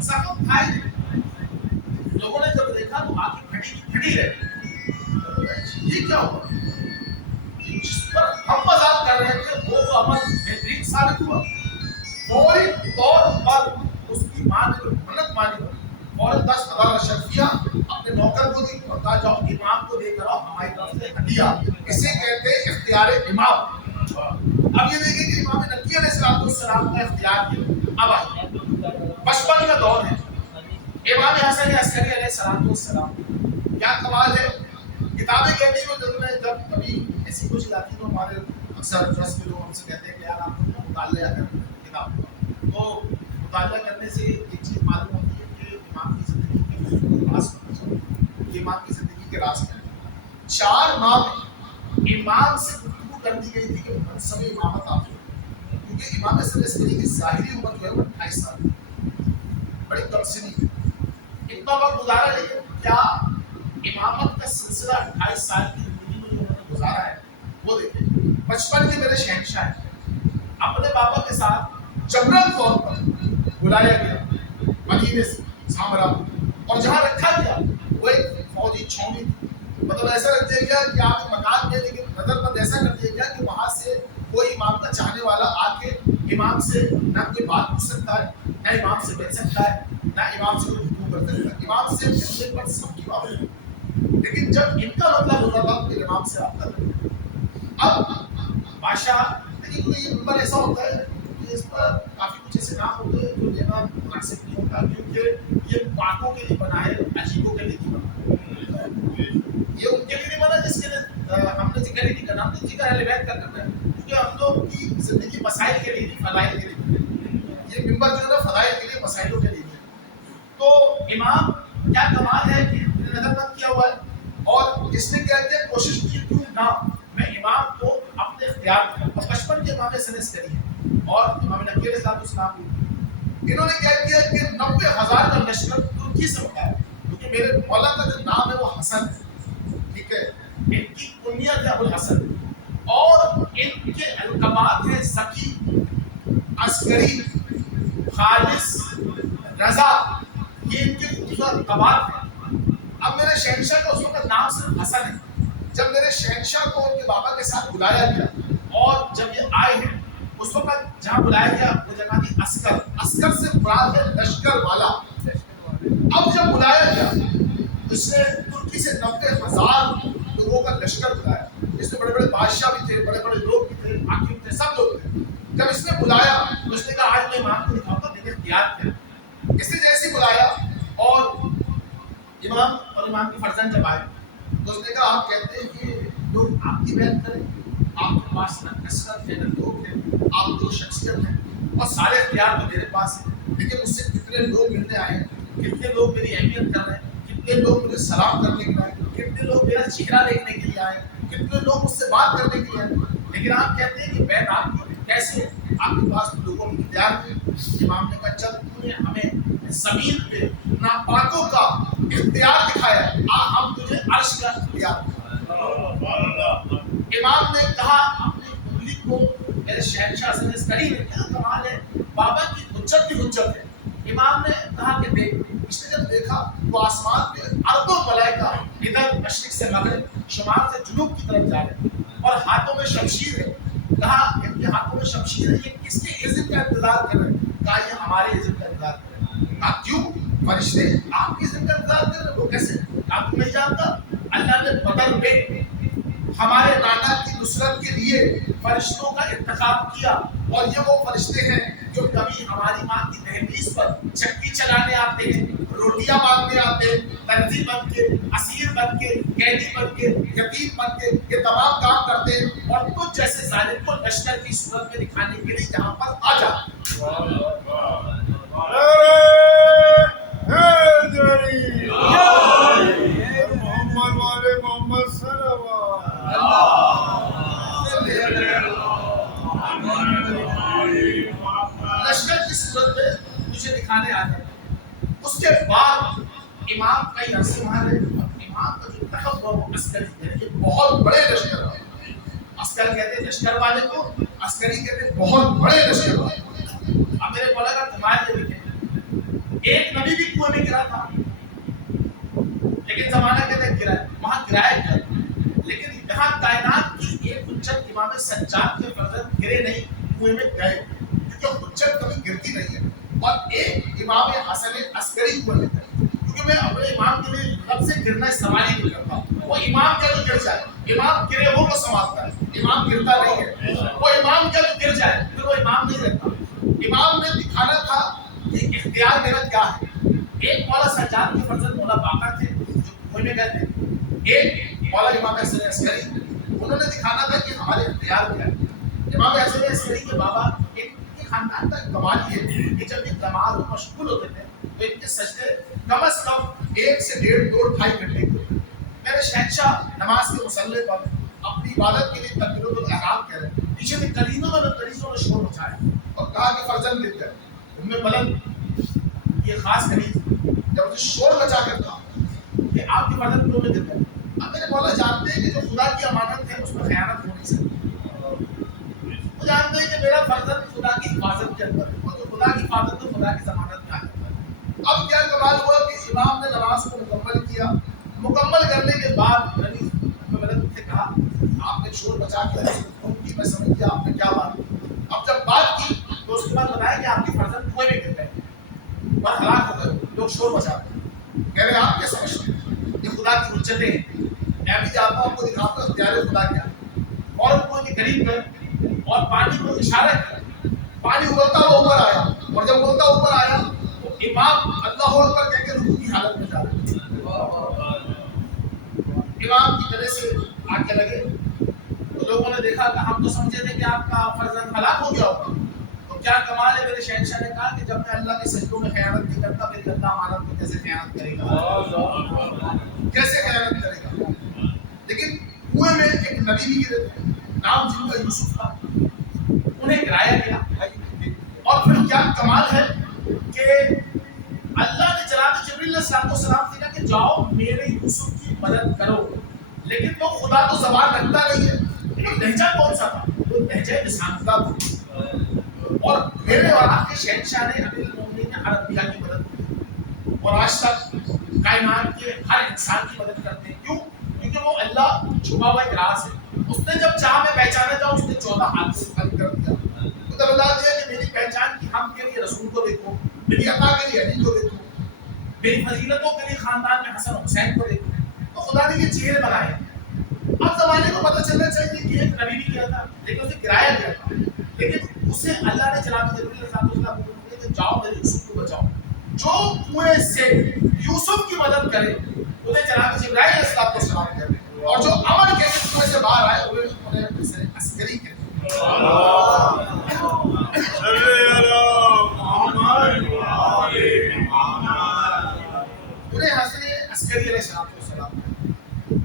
زخم آئے نہیں. لوگوں نے جب دیکھا تو آنکھیں پھٹی پھٹی رہی. یہ کیا ہوا؟ جس پر ہم مذاق کر رہے تھے وہ عمل بہترین ثابت ہوا. فوری طور پر اس کی ماں نے جو منت مانی فوراً 10,000 اشر کیا، اپنے نوکر کو دی اور کہا جاؤ امام کو دے کر آؤ ہماری طرف سے ہدیہ. اسے کہتے ہیں اختیار امام. اب یہ دیکھیں کہ امام نقی علیہ السلام کا اختیار کیا. اب آئے بچپن کا دور ہے. امام حسن عسکری علیہ السلام کیا کمال ہے. کتابیں کہتی ہیں جب کبھی ایسی کچھ لاتی تو ہمارے اکثر درس میں لوگ ہم سے کہتے ہیں کہ یار آپ کو مطالعہ کریں کتاب. تو مطالعہ کرنے سے ایک چیز معلوم ہوتی ہے کہ امام کی زندگی کے راز کہ امام کی زندگی کے راز میں 4 ماہ میں امام سے گفتگو کر دی گئی تھی کہ منصب امامت آپ کو، کیونکہ امام عسکری کی ظاہری عمر جو ہے وہ 28 سال ہے، بڑی کم سنی ہے. اتنا وقت گزارا لیکن کیا امامت کا سلسلہ 28 سال کی زندگی میں جو انہوں نے گزارا ہے وہ دیکھیں. بچپن کے میرے شہنشاہ ہیں. اپنے بابا کے ساتھ جبرن طور پر بلایا گیا مدینے سے سامرا، اور جہاں رکھا گیا وہ ایک فوجی چھاؤنی تھی. مطلب ایسا رکھ دیا گیا کہ آپ مکان میں، لیکن نظر بند ایسا کر دیا گیا کہ وہاں سے کوئی امام کا چاہنے والا آ کے امام سے نہ کوئی بات پوچھ سکتا ہے، نہ امام سے مل سکتا ہے، نہ امام سے کوئی گفتگو کر سکتا ہے. امام سے ملنے پر سب کی بات ہے. لیکن جب ان کا مطلب ہوتا تھا کہ امام سے رابطہ کریں. اب بادشاہ لیکن یہ ممبر ایسا ہوتا ہے کہ اس پر کافی کچھ ایسے نام ہوتے ہیں جو لینا مناسب نہیں ہوتا، کیونکہ یہ پاکوں کے لیے بنا ہے، عجیبوں کے لیے نہیں بنا. یہ ان کے لیے نہیں بنا جس کے لیے ہم نے ذکر ہی نہیں کرنا. ہم نے ذکر اہل بیت کا کرنا ہے کیونکہ ہم لوگ کی زندگی مسائل کے لیے نہیں، فضائل کے لیے. یہ ممبر جو ہے نا فضائل کے لیے، مسائلوں کے لیے نہیں. تو امام کیا کمال ہے کہ نظر بند کیا ہوا ہے اور اس نے کیا کیا کوشش کی کیوں نہ میں امام کو اپنے اختیار میں. اور بچپن کے امام سنس کری ہے اور امام نقی علیہ السلام انہوں نے کیا کیا کہ 90,000 کا لشکر ترکی سے منگایا، کیونکہ میرے مولا کا جو نام ہے وہ حسن ہے، ٹھیک ہے. ان کی کنیت ہے ابو الحسن اور ان کے القابات ہیں ذکی، عسکری، خالص، رضا. یہ ان کے خوبصورت القابات ہیں. اب میرے شہنشاہ کا اس وقت نام صرف حسن ہے. جب میرے شہنشاہ کو ان کے بابا کے ساتھ بلایا گیا اور جب یہ آئے ہیں اس وقت جہاں بلایا گیا وہ جگہ تھی عسکر. عسکر سے مراد ہے لشکر والا. اب جب بلایا گیا اس نے ترکی سے 90,000 لوگوں کا لشکر بلایا. اس میں بڑے بڑے بادشاہ بھی تھے, بڑے بڑے لوگ بھی تھے, حاکم تھے, سب لوگ تھے. جب اس نے بلایا تو اس نے کہا آج میں امام کو دکھاؤں گا میرے اختیار کیا. اس نے جیسے بلایا اور امام اور امام کے فرزند جب آئے تو اس نے کہا آپ کہتے ہیں کہ لوگ آپ کی بیعت کریں, آپ کے پاس نہ کثرت ہے نہ لوگ ہیں, آپ دو شخصیت ہیں اور سارے اختیار تو میرے پاس ہیں, لیکن مجھ سے کتنے لوگ ملنے آئے ہیں, کتنے لوگ میری اہمیت کر رہے ہیں, کتنے لوگ مجھے سلام کرنے کے لیے آئے, کتنے لوگ میرا چہرہ دیکھنے کے لیے آئے, کتنے لوگ مجھ سے بات کرنے کے لیے آئے, لیکن آپ کہتے ہیں کہ بیعت آپ کی کیسے ہے, آپ کے پاس لوگوں کے اختیار ہیں. امام نے کہا چل تو نے ہمیں زمین پہ ناپاکوں کا اختیار دکھایا, ہم تجھے عرش کا اختیار دکھائیں. امام نے کہا اپنی انگلی کو میرے شہنشاہ سے عسکری نے کیا کمال ہے, بابا کی حجت بھی حجت ہے. امام نے کہا کہ دیکھ. اس نے جب دیکھا تو آسمان پہ اربوں ملائکہ ادھر مشرق سے مغرب شمال سے جنوب کی طرف جا رہے ہیں اور ہاتھوں میں شمشیر ہے. کہا ان کے ہاتھوں میں شمشیر ہے, یہ کس کے عزت کا انتظار کر رہے ہیں؟ کہا یہ ہمارے عزت کا انتظار کر رہے ہیں. کہا کیوں؟ فرشتے آپ کی عزت کا انتظار کر رہے ہیں. وہ کیسے؟ آپ کو نہیں جانتا اللہ نے بدر میں ہمارے نانا کی نصرت کے لیے فرشتوں کا انتخاب کیا اور یہ وہ فرشتے ہیں جو کبھی ہماری ماں کی دہلیز پر چکی چلانے آتے ہیں, روٹیاں مانگنے آتے ہیں, تنظیم بن کے, اسیر بن کے, قیدی بن کے, یتیم بن کے, یہ تمام کام کرتے ہیں اور کچھ جیسے ظالم کو لشکر کی صورت میں دکھانے کے لیے یہاں پر آ جاتے. محمد والے محمد صلوات. لشکر کی صورت میں مجھے دکھانے آ جائے. اس کے بعد امام کا یہ عرصے وہاں رہے. امام کا جو لقب وہ عسکری ہے, یہ بہت بڑے لشکر والے. عسکر کہتے ہیں لشکر والے کو, عسکری کہتے ہیں بہت بڑے لشکر والے. اب میرے مولا کا کمال یہ دیکھیں, ایک نبی بھی کنویں میں گرا تھا لیکن زمانہ کہتے ہیں گرا, وہاں گرایا گیا, لیکن یہاں کائنات کی ایک حجت امام سجاد کے فرزند گرے نہیں, کنویں میں گئے, کیونکہ حجت کبھی گرتی نہیں ہے. اور ایک امام حسن عسکری کنویں میں گئے, کیونکہ میں اپنے امام کے لیے لب سے گرنا استعمال ہی نہیں کرتا. وہ امام کیا تو گر جائے, امام گرے وہ کو سنبھالتا ہے, امام گرتا نہیں ہے. وہ امام کیا تو گر جائے پھر وہ امام نہیں رہتا. امام نے دکھانا تھا کہ اختیار میرا کیا ہے. ایک مولا سجاد کے فرزند مولا باقر تھے جو کنویں میں گئے تھے, ایک مولا امام حسن عسکری, انہوں نے دکھانا تھا کہ ہمارے اختیار کیا ہے. امام حسن عسکری کے بابا ایک خاندان کا کمال یہ ہے کہ جب یہ نماز میں مشغول ہوتے تھے تو ان کے سجدے کم از کم 1 سے 1.5 2 2.5 گھنٹے کے ہوتے. میرے شہنشاہ نماز کے مصلی پر اپنی عبادت کے لیے تکبیرۃ الاحرام کہہ رہے ہیں, پیچھے سے کلیزوں نے شور مچایا اور کہا کہ فرزند گر گئے. ان میں بلند یہ خاص قریب جب اسے شور مچا کر کہا کہ آپ کے فرزند کیوں میں گر گئے. اب میرے مولا جانتے ہیں کہ جو خدا کی امانت ہے اس میں خیانت ہو نہیں سکتی. وہ جانتے ہیں کہ میرا فرزند خدا کی حفاظت کے اندر ہے, اور جو خدا کی حفاظت تو خدا کی ضمانت میں آ جاتا ہے. اب کیا کمال ہوا کہ امام نے نماز کو مکمل کیا. مکمل کرنے کے بعد نبی نے کہا آپ نے شور بچا کے میں سمجھ گیا آپ نے کیا بات. اب جب بات کی تو اس کے بعد بتایا کہ آپ کی فرزند کنویں میں گر گئے اور ہلاک ہو گئے. لوگ شور بچا کہہ رہے آپ کیا سمجھتے ہیں یہ خدا کی حجتیں ہیں. میں بھی جاتا ہوں آپ کو دکھاتا ہوں اختیار خدا کیا. اور کنویں کے قریب گئے اور پانی کو اشارہ کیا. پانی ابلتا ہوا اوپر آیا اور جب ابلتا اوپر آیا تو امام اللہ اکبر کہہ کے رکوع کی حالت میں جا رہے ہیں. امام کی طرح سے آگے لگے تو لوگوں نے دیکھا کہ ہم تو سمجھے تھے کہ آپ کا فرزند ہلاک ہو گیا ہوگا. تو کیا کمال ہے, میرے شہنشاہ نے کہا کہ جب میں اللہ کے سجدوں میں خیانت نہیں کرتا پھر اللہ امانت میں کیسے خیانت کرے گا, کیسے خیانت کرے گا. لیکن کنویں میں ایک نبی بھی گرے تھے, نام جن کا یوسف تھا, انہیں گرایا گیا. اور پھر کیا کمال ہے کہ اللہ نے جناب جبریل علیہ السلام سے کہا کہ جاؤ میرے یوسف کی مدد کرو. لیکن وہ خدا تو زبان رکھتا نہیں ہے. وہ لہجہ کون سا تھا, وہ لہجہ لسان کا تھا. اور میرے اور آپ کے شہنشاہ نے امیر المومنین نے ہر انبیاء کی مدد کی اور آج تک کائنات کے ہر انسان کی مدد کرتے ہیں. کیوں؟ کیونکہ وہ اللہ چھپا ہوا ایک راز ہے. اس نے جب چاہ میں پہچانا تھا اس نے 14 ہاتھ سے بند کر دیا. خدا بتا دیا کہ میری پہچان کی ہم کے لیے رسول کو دیکھو، میری عطا کے لیے علی کو دیکھو، میری فضیلتوں کے لیے خاندان میں حسن حسین کو دیکھو. تو خدا نے یہ چہرے بنائے. اب زمانے کو پتہ چلنا چاہیے کہ ایک نبی بھی کیا تھا لیکن اسے گرایا گیا تھا، لیکن اسے اللہ نے جناب جبریل علیہ السلام کو کہا کہ جاؤ میرے یوسف کو بچاؤ. جو کنویں سے یوسف کی مدد کرے انہیں جناب جبرائیل علیہ السلام کرے، اور جو امن کے کنویں سے باہر آئے انہیں اپنے سے عسکری کرے. انہیں حسن عسکری علیہ السلام.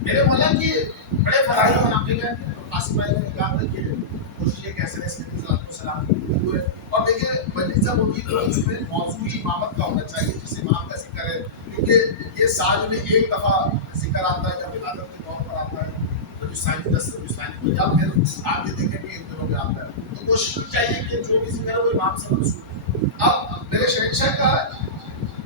میرے مولا کی بڑے فرائض مناقب ہیں. قاسم بھائی نے کہا تھا کہ کوشش یہ کیسے السلام ہوئے. اور دیکھیے مجلس جب ہوگی تو اس میں موضوع امامت کا ہونا چاہیے، جس امام کا ذکر ہے، کیونکہ یہ سال میں ایک دفعہ ذکر آتا ہے جب ولادت کے طور پر آتا ہے، تو ثانی 10 ثانی یا پھر آگے دیکھیں گے ان دنوں میں آتا ہے. تو کوشش چاہیے کہ جو بھی ذکر ہے وہ امام سے منسوب ہو. اب میرے شہنشاہ کا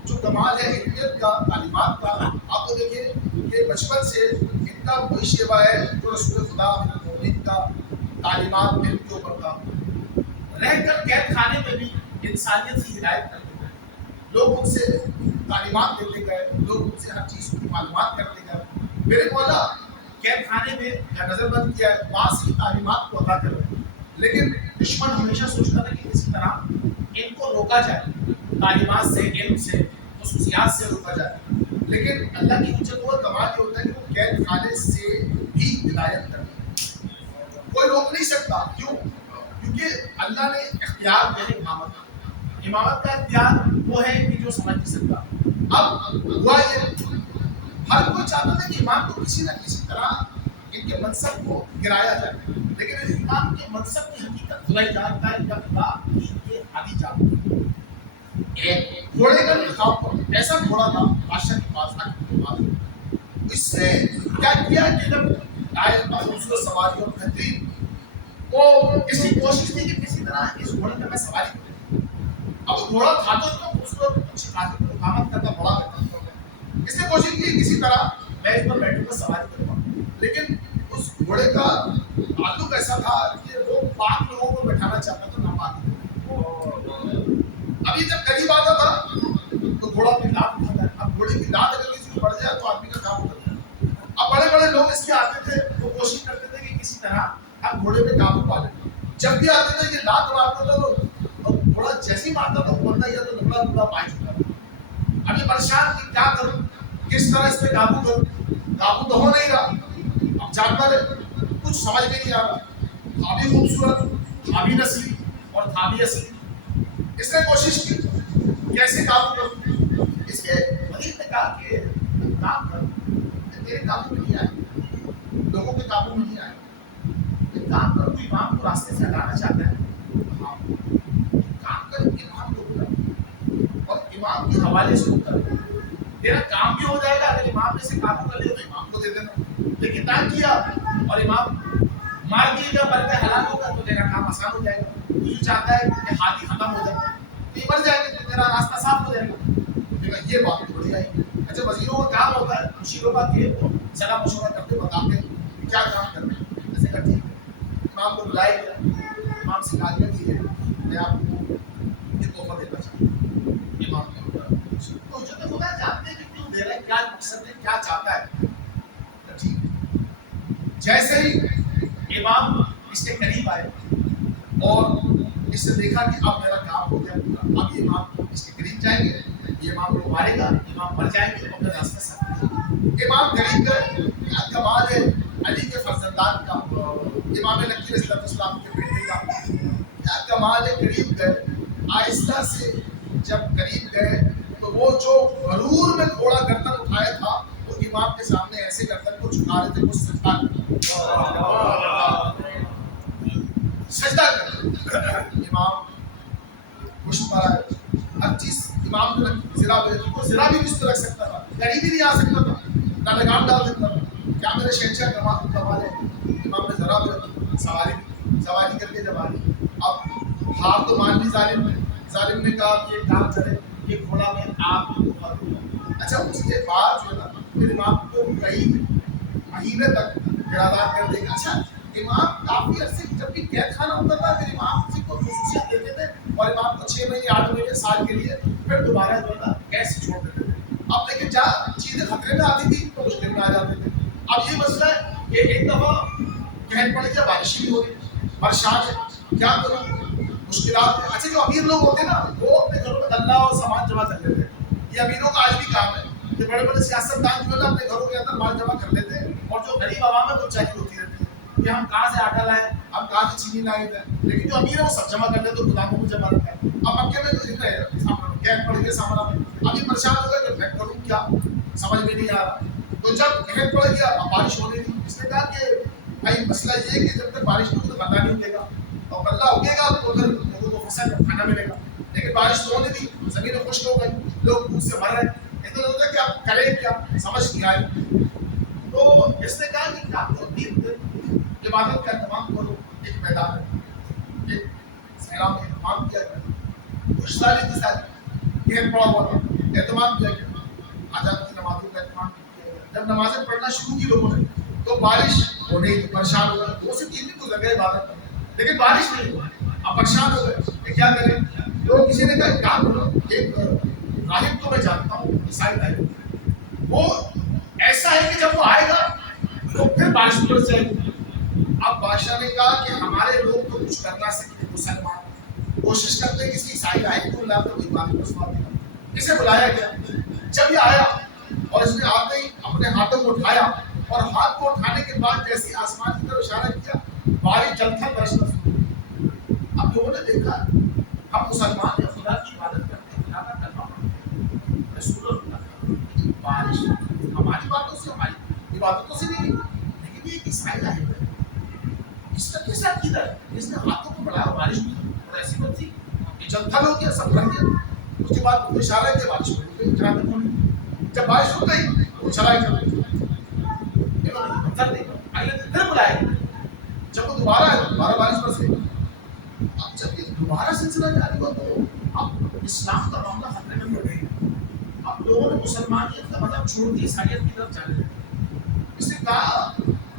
جو کمال ہے علمیت کا، تعلیمات کا، آپ کو دیکھیے کہ بچپن سے ان کا وہی شیوا ہے جو رسول خدا مومن کا تعلیمات علم کے اوپر تھا. رہ کر قید خانے میں بھی انسانیت کی ہدایت کرتے گئے، لوگ ان سے تعلیمات دیتے گئے، لوگ ان سے ہر چیز کی معلومات کرتے گئے. میرے مولا قید خانے میں نظر بند کیا ہے، وہاں سے تعلیمات کو ادا کر رہے ہیں، لیکن دشمن ہمیشہ سوچتا تھا کہ کسی طرح ان کو روکا جائے، تعلیمات سے، علم سے، خصوصیات سے روکا جائے. لیکن اللہ کی حجت و کمال یہ ہوتا ہے کہ وہ قید خانے سے بھی ہدایت کرتے ہیں، کوئی روک نہیں سکتا. کیوں؟ کیونکہ اللہ نے اختیار دیا ہے امامت کا. امامت کا اختیار وہ ہے کہ جو سمجھ نہیں سکتا. اب ہوا یہ ہر کوئی چاہتا تھا کہ امام کو کسی نہ کسی طرح ان کے منصب کو گرایا جائے، لیکن اس امام کے منصب کی حقیقت خدا ہی جانتا ہے. جب خدا یہ حادی جانتا ہے. ایک گھوڑے کا انتخاب کرو، ایسا گھوڑا تھا بادشاہ کے پاس حاکم کے پاس. اس نے کیا کیا کہ جب آئے خوبصورت سواری اور بہترین، وہ اس کی کوشش تھی کہ کسی طرح اس گھوڑے میں سواری کرے. اب گھوڑا تھا تو اتنا خوبصورت، اچھی خاصی حکامت کرتا، بڑا کرتا. اس نے کوشش کی کسی طرح میں اس پر بیٹھوں گا، سواری کروں گا. لیکن اس گھوڑے کا تعلق ایسا تھا کہ وہ پاک لوگوں کو بیٹھانا چاہتا تھا، نہ پاک. ابھی جب قریب آتا تھا تو گھوڑا اپنی دانت اٹھاتا ہے. اب گھوڑے کی دانت اگر کسی کو پڑ جائے تو آدمی کا کام ہوتا ہے. اب بڑے بڑے لوگ اس کے آتے تھے تو کوشش کرتے تھے کہ کسی طرح اب گھوڑے پہ قابو پا لیں. جب بھی آتے تھے یہ لات مارتا تھا تو گھوڑا جیسے ہی مارتا تھا بنتا یا تو لمڑا لمڑا پائے چکا تھا. ابھی پریشان کہ کیا کروں، کس طرح اس پہ قابو کروں. قابو تو ہو نہیں رہا. اب جانور ہے، کچھ سمجھ میں نہیں آ رہا. تھا بھی خوبصورت، تھا بھی نسلی اور تھا بھی اصلی. اس نے کوشش کی کیسے قابو کروں. اس کے وزیر نے کہا کہ کام کر، تیرے قابو میں نہیں آئے، لوگوں کے قابو میں نہیں آئے. ایک کام کر، تو امام کو راستے سے ہٹانا چاہتا ہے، کام کر امام کو بلا اور امام کے حوالے سے اتر. تیرا کام بھی ہو جائے گا. اگر امام نے سے قابو کر لیا تو امام کو دے دینا. لیکن نہ کیا اور امام مار دیے گا، بلکہ ہلاک ہوگا تو تیرا کام آسان ہو جائے گا. تو چاہتا ہے کہ ہاتھی ختم ہو جائے تو یہ مر جائے گا تو تیرا راستہ صاف ہو جائے گا. یہ بات تو بڑی آئی. اچھا وزیروں کا کام ہوتا ہے مشیروں کا کہ صلاح مشورہ کرتے بتاتے ہیں کیا کام کرنا ہے. ایسے کا ٹھیک ہے، امام کو بلائے گیا. امام سے کہا گیا کہ میں آپ کو یہ تحفہ دینا چاہتا ہوں. امام نے تو جو تو خدا جانتے ہیں کہ کیوں دے رہا ہے، کیا مقصد ہے، کیا چاہتا ہے. ٹھیک ہے. جیسے ہی امام اس کے قریب آئے اور اس نے دیکھا کہ اب میرا کام ہو گیا پورا. اب یہ امام اس کے قریب جائیں گے، یہ امام کو مارے گا، امام مر جائیں گے، اپنے راستے سے. امام قریب گئے. کیا کمال ہے علی کے فرزندان کا، امام نقی علیہ السلام کے بیٹے کا. کیا کمال ہے. قریب گئے، آہستہ سے جب قریب گئے تو وہ جو غرور میں گھوڑا گردن اٹھایا تھا وہ امام کے سامنے ایسے گردن کو جھکا رہے تھے. وہ سجدہ کر. امام خوش پر آئے. ہر چیز امام نے زرا بھی نہیں رکھ سکتا تھا، قریب ہی نہیں آ سکتا تھا، نہ لگام ڈال سکتا تھا. کیا میرے شہنشاہ کمال ہے. امام نے ذرا بھی سواری کر کے جب آ گئی. اب ہار تو مان لی ظالم نے. ظالم نے کہا کہ ایک کام کرے، یہ گھوڑا میں آپ کو دوں گا. اچھا اس کے بعد جو ہے نا پھر امام کو کئی مہینے تک گرادار کر دے گا. اچھا امام کافی عرصے جب بھی قید خانہ ہوتا تھا پھر امام کسی کو خصوصیت دیتے تھے اور امام کو 6 مہینے 8 مہینے سال کے لیے پھر دوبارہ قید سے چھوڑ دیتے تھے. اب لیکن جہاں چیزیں خطرے میں آتی تھی تو مشکل میں آ جاتے تھے. اب یہ مسئلہ ہے کہ ایک دفعہ قحط پڑ گیا, بارش بھی ہو رہی, پریشان ہے, کیا کروں, مشکلات ہے. اچھا جو امیر لوگ ہوتے ہیں نا وہ اپنے گھروں میں غلہ اور سامان جمع کر لیتے ہیں. یہ امیروں کا آج بھی کام ہے کہ بڑے بڑے سیاستدان جو ہے نا اپنے گھروں کے اندر مال جمع کر لیتے ہیں اور جو غریب عوام ہے وہ چاہیے ہوتی رہتی ہے کہ ہم کہاں سے آٹا لائیں, ہم کہاں سے چینی لائیں. لیکن جو امیر ہے وہ سب جمع کر لیتے, تو گداموں میں جمع رہتا ہے. اب مکے میں تو قحط پڑ گیا سامان, ابھی پریشان ہو گئے کہ میں کروں کیا, سمجھ میں نہیں آ رہا. تو جب قحط پڑ گیا اب بارش ہونے دی, اس نے کہا کہ بھائی مسئلہ یہ ہے کہ جب تک بارش نہیں ہوگی تو غلہ نہیں اگے گا, اور غلہ اگے گا تو پھر لوگوں کو فصل کھانا ملے گا. لیکن بارش تو ہونے دی, زمینیں خشک ہو گئی, لوگ بھوک سے مر رہے ہیں. ادھر ہوتا ہے کہ آپ کریں کیا, سمجھ نہیں آئے. تو اس نے کہا کہ آپ کو 3 دن عبادت کا اہتمام کرو, ایک میدان میں ایک صحرا میں اہتمام کیا کرو. خوشحالی کے ساتھ قحط پڑا ہوا تھا, اہتمام کیا گیا, آزاد کی نمازوں کا اہتمام کیا گیا. جب نمازیں پڑھنا شروع کی لوگوں نے تو بارش ہو نہیں, پریشان ہو گئے. 2 سے 3 دن گزر گئے عبادت میں, لیکن بارش نہیں ہوئی. اب پریشان ہو گئے کہ کیا کریں. تو کسی نے کہا کام کرو, ایک راہب کو میں جانتا ہوں, عیسائی راہب, وہ ایسا ہے کہ جب وہ آئے گا تو پھر بارش برس جائے گی. اب بادشاہ نے کہا کہ ہمارے لوگ تو کچھ کر نہ سکتے, مسلمان کوشش کرتے کسی عیسائی راہب کو لا کر کوئی بات کو سنا دیا. اسے بلایا گیا. جب یہ آیا اور اس نے آتے ہی اپنے ہاتھوں کو اٹھایا اور ہاتھ کو اٹھانے کے بعد جیسے آسمان کی طرف اشارہ کیا, بارش جل تھل برسنا شروع. اب لوگوں نے دیکھا ہم مسلمان ہیں, خدا کی عبادت کرتے ہیں, خدا کا کلمہ پڑھتے ہیں, رسول اللہ, بارش ہماری باتوں سے ہماری عبادتوں سے نہیں, لیکن یہ ایک عیسائی راہب ہے, اس کا کیسا عقیدہ ہے, اس نے ہاتھوں کو بڑھایا, بارش اور ایسی بات تھی کہ جل تھل ہو گیا, سب بھر گیا. اس کے بعد وہ اشارہ کیا, بارش ہو گئی, جہاں تک ہوئی. جب بارش ہو گئی وہ چلا گیا. اگلے دن پھر بلائے, جب وہ دوبارہ آئے دوبارہ بارش برس گئی. اب جب یہ دوبارہ سلسلہ جاری ہوا تو اب اسلام کا معاملہ خطرے میں پڑ گئی. اب لوگوں نے مسلمانیت کا مذہب چھوڑ دی, عیسائیت کی طرف جانے لگے. اس نے کہا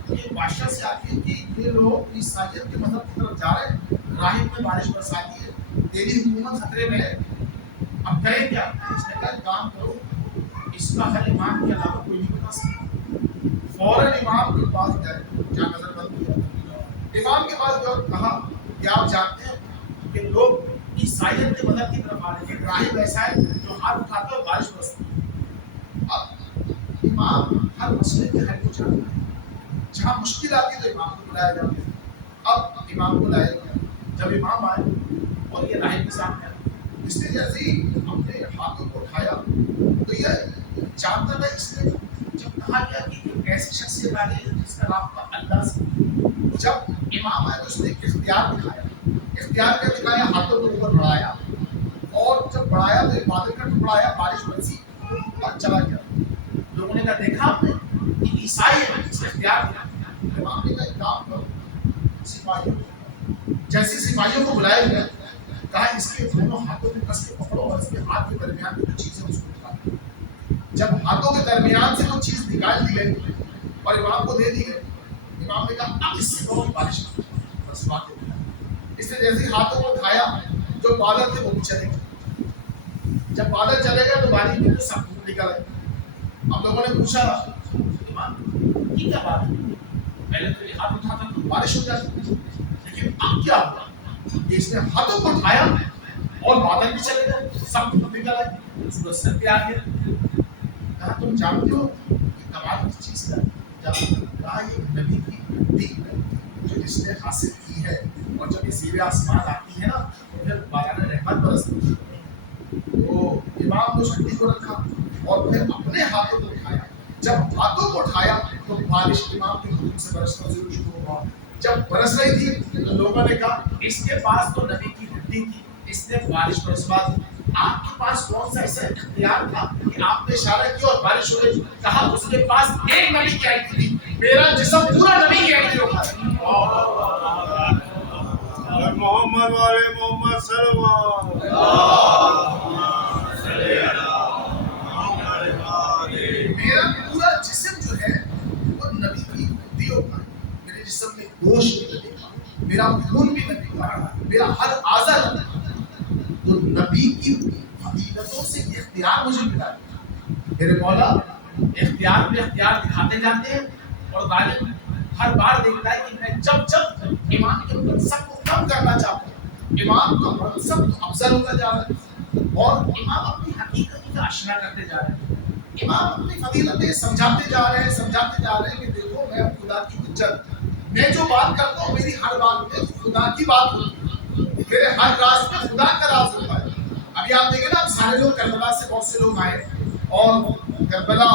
یہ بادشاہ سے آتی ہے کہ یہ لوگ عیسائیت کے مذہب کی طرف جا رہے ہیں, راہب میں بارش برساتی ہے, تیری حکومت خطرے میں ہے, اب کریں کیا. اس نے کہا کام کرو, اس کا حل امام کے علاوہ کوئی نہیں بتا سکتا. فوراً امام کے پاس گئے, کیا نظر بند کیا, امام کے پاس گئے, کہا کہ آپ جانتے ہیں کہ لوگ عیسائیت کے مذہب کی طرف آ رہے ہیں, راہب ایسا ہے جو ہاتھ اٹھاتا ہے اور بارش برستی ہے. اب امام ہر مسئلے کے حل کو جانتا ہے, جہاں مشکل آتی ہے تو امام کو بلایا جاتا ہے. اب امام کو لایا گیا. جب امام آئے اور یہ راہب کے سامنے آئے, اس نے جیسے ہی اپنے ہاتھوں کو اٹھایا تو یہ جانتا تھا. اس نے جب کہا گیا کہ ایک ایسی شخصیت آ گئی جس کا رابطہ اللہ سے, جب امام آئے تو اس نے ایک اختیار دکھایا. اختیار کیا دکھایا, ہاتھوں کو اوپر بڑھایا, اور جب بڑھایا تو ایک بادل کا ٹکڑا آیا, بارش برسی اور چلا گیا. لوگوں نے کہا دیکھا آپ نے, یہ عیسائی ہے, اس کا اختیار دیا. امام نے کہا ایک کام کرو, سپاہیوں جیسے سپاہیوں کو بلایا گیا, کہا اس کے دونوں ہاتھوں میں کس کے پکڑو اور اس کے ہاتھ کے درمیان میں جو چیزیں اس کو نکالو. جب ہاتھوں کے درمیان سے وہ چیز نکال دی گئی اور امام کو دے دی گئی, امام نے کہا اب اس سے بہت بارش بس بات ہے. اس نے جیسے ہاتھوں کو اٹھایا, جو بادل تھے وہ بھی چلے گئے. جب بادل چلے گئے تو بارش میں تو سب دھوپ نکل گئے. اب لوگوں نے پوچھا امام یہ کیا بات ہے, پہلے تو یہ ہاتھ اٹھاتا تو بارش ہو جاتی, لیکن اب کیا ہوا. اس نے ہاتھوں کو اٹھایا اور بادل بھی چلے گئے, سب دھوپ نکل آئے, سورج سر پہ آ گیا. کہا تم جانتے ہو کہ کمال کس چیز کا, کہا یہ نبی کی ہڈی ہے جو جس نے حاصل کی ہے, اور جب یہ زیر آسمان آتی ہے نا تو پھر باران رحمت برستی ہے. تو امام نے اس ہڈی کو رکھا اور پھر اپنے ہاتھوں کو اٹھایا. جب ہاتھوں کو اٹھایا تو بارش امام کے ہاتھوں سے برسنا ضرور شروع ہوا. جب برس رہی تھی تو لوگوں نے کہا اس کے پاس تو نبی کی ہڈی تھی, اس نے بارش برسوا دی. آپ کے پاس کون سا ایسا اختیار تھا کہ آپ نے اشارہ کیا اور بارش ہو گئی. کہا اس کے پاس ایک نبی کی آیت تھی, میرا جسم پورا نبی کی آیت ہوگا. محمد والے محمد صلوات. میرا پورا جسم جو ہے وہ نبی کی ہڈیوں کا, میرے جسم میں گوشت اختیار مجھے ملا ہے۔ میرے مولا اختیار پہ اختیار دکھاتے جاتے ہیں اور غالب ہر بار دیکھتا ہے کہ میں جب امام کے منصب کو کم کرنا چاہتا ہوں، امام کا منصب تو افضل ہوتا جا رہا ہے اور امام اپنی حقیقت کا آشنا کرتے جا رہے ہیں، امام اپنی فضیلتیں سمجھاتے جا رہے ہیں کہ دیکھو میں خدا کی حجت، میں جو بات کرتا ہوں میری ہر بات میں خدا کی بات ہوتی ہے، میرے ہر راز میں خدا کا راز ہوتا ہے۔ ابھی آپ دیکھیں نا، سارے لوگ کربلا سے بہت سے لوگ آئے اور کربلا